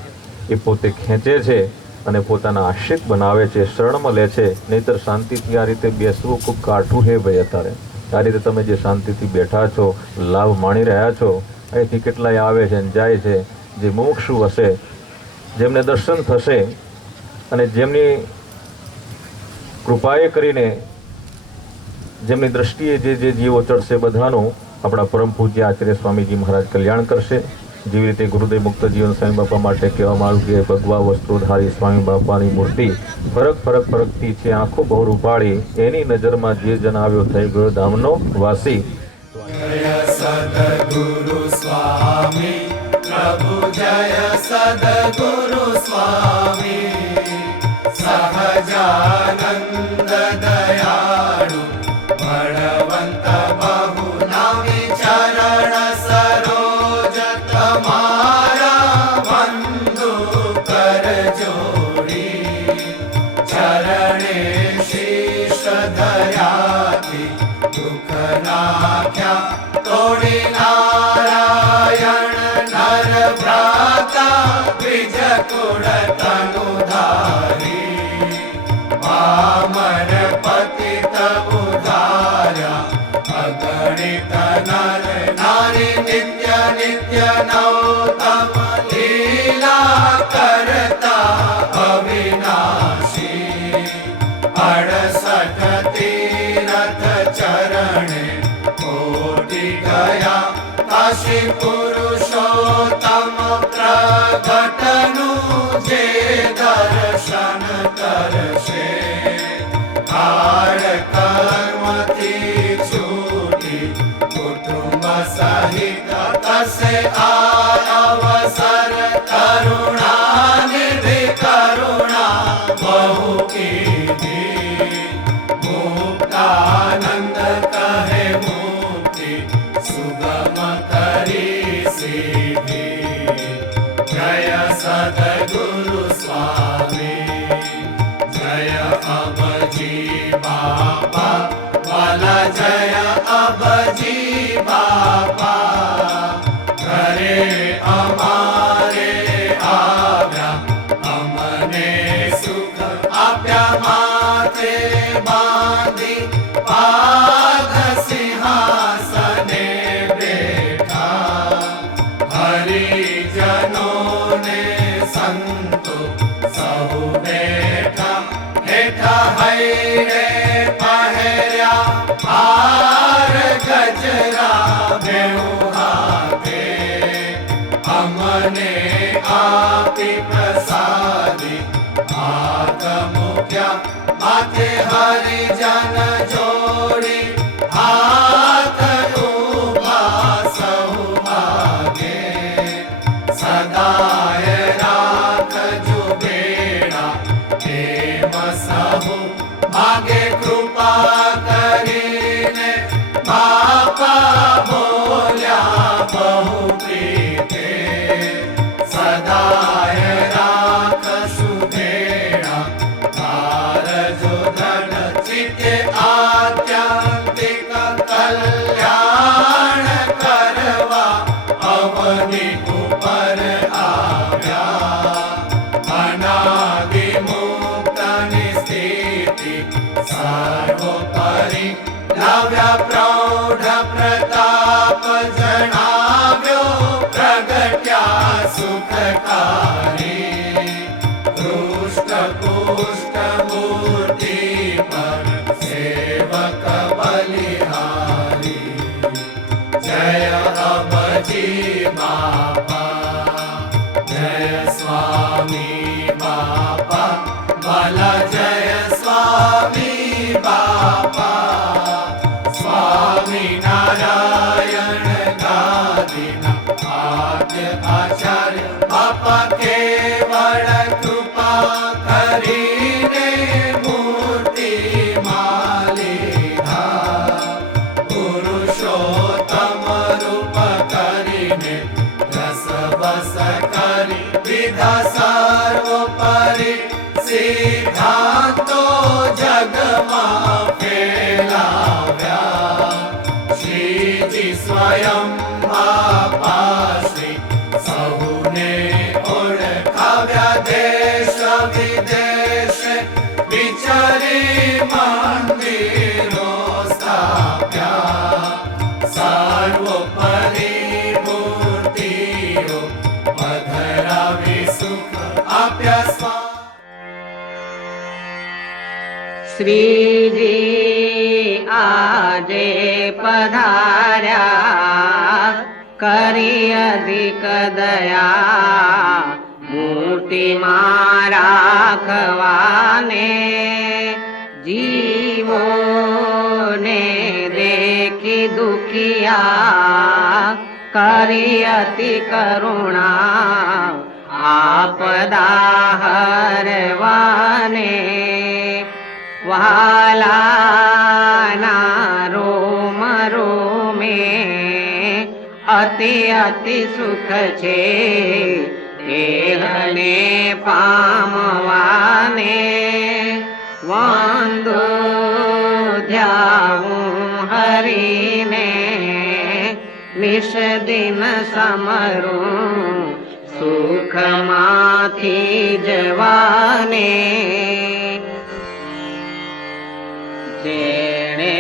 એ પોતે ખેંચે છે અને પોતાના આશ્રિત બનાવે છે, શરણમાં લે છે. નહીતર શાંતિથી આ રીતે બેસવું ખૂબ કાઠું હે ભાઈ. અત્યારે આ રીતે તમે જે શાંતિથી બેઠા છો, લાભ માણી રહ્યા છો, અહીંથી કેટલાય આવે છે અને જાય છે. જે મોક્ષુ હશે, જેમને દર્શન થશે અને જેમની કૃપાએ કરીને જેમની દ્રષ્ટિએ જે જે જીવો ચડશે બધાનું આપણા પરમ પૂજ્ય આચાર્ય સ્વામીજી મહારાજ કલ્યાણ કરશે. જેવી રીતે ગુરુદેવ મુક્ત જીવન સ્વામી બાપા માટે કહેવામાં આવ્યું કે ભગવા વસ્ત્રોધારી સ્વામી બાપાની મૂર્તિ ફરકતી છે, આંખો બહુ રૂપાળી, એની નજરમાં જે જન આવ્યો થઈ ગયો ધામનો વાસી. સદગુરુ સ્વામી પ્રભુ જય સદગુરુ સ્વામી સહજાનંદ દયાળુ બળવંત બહુ નામી ચરણ સરોજ તમારા બંધુ કર જોડી ચરણે શીશ દયાથી દુઃખ નાખ્યા તોડી નારાયણ નર ભ્રાતા દ્વિજ કુળ તનુધારી પામર પતિત ઉધાર્યા અગણિત નર નારી નિત્ય નિત્ય નૌતમ લીલા કરતા અવિનાશી 68 તીરથ ચરણે કોટી ગયા કાશી પુરુષોત્તમ પ્રગટનું જે દર્શન કરશે કાળ કર્મથી છૂટી કુટુંબ સહિત કસે આ અવસર કરુણાનિધિ કરુણા બહુ કીધી મુક્તાનંદ કહે મુક્તિ સુગમ કરી સીધી જય સદગુરુ સ્વામી જય અબજી બાપા વાલા જય અબજી બાપા ઘરે અમારે આવ્યા અમને સુખ આપ્યા માથે બાંધી પાદ સિંહાસને બેઠા હરિજનોને સંતો સહુ બેઠા હેઠા હૈરે પહેર્યા હાર ગજરા બેઉ હાથે અમને આપી પ્રસાદી હાથ મૂક્યા માથે હરિજન જોડી હાથ ઉભા સૌ આગે સદાય કલ્યાણ કરવા અવની ઉપર આવ્યા. અનાદિ મુક્તની સ્થિતિ સર્વોપરી લાવ્યા. પ્રૌઢ પ્રતાપ જણાવ્યો પ્રગટ્યા સુખકારી. હૃષ્ટ પુષ્ટ મૂર્તિ પર સેવક બલિહારી. જય અબજી બાપા, જય સ્વામી બાપા, ભલા જય સ્વામી બાપા. સ્વામી નારાયણ ગાદીના આદ્ય આચાર્ય બાપા કેવળ કૃપા કરીને મૂર્તિ લીધા. પુરુષોત્તમ રૂપ કરીને રસ બસ કરી વિધા. સર્વોપરી સિદ્ધાંતો જગમાં ફેલાવ્યા. શ્રીજી સ્વયં બાપા શ્રી સૌને ઓળખાવ્યા. દેશ વિદેશ વિચારી મંદિરો સ્થાપ્યા. સર્વોપરી મૂર્તિઓ પધરાવી સુખ આપ્યા. શ્રીજી આજે પધાર્યા કરી અધિક દયા. મૂર્તિમાં રાખવાને જીવોને દેખી દુખિયા. કરી અતિ કરુણા આપદા હરવાને. વાલાના રોમ રોમે અતિ અતિ સુખ છે. દેહને પામવાને વંદો ધ્યાવું હરીને. નિશ દિન સમરું સુખમાંથી જવાને. જેણે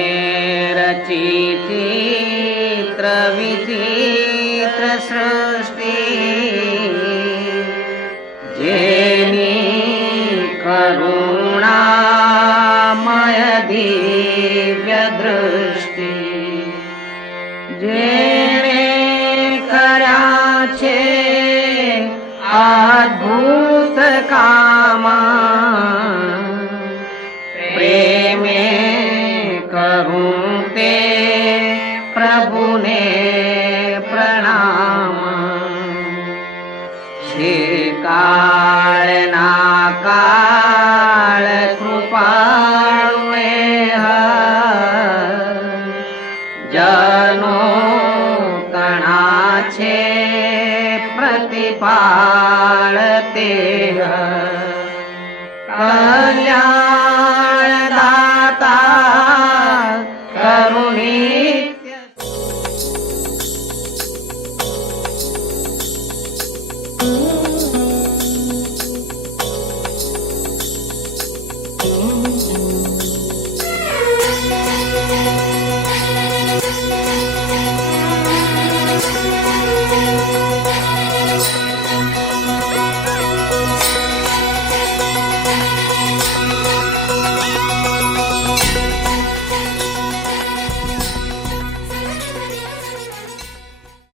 રચી ચિત્ર વિચિત્ર સૃષ્ટિ. જેની કરુણામય દિવ્ય દૃષ્ટિ. જેણે કર્યા છે અદ્ભુત કામા. પ્રેમે કરું તે પ્રભુને પ્રણામ. શ્રીકાળના કાળ કૃપાળુએ જનો કણા છે પ્રતિપાળ તે. કલ્યાણ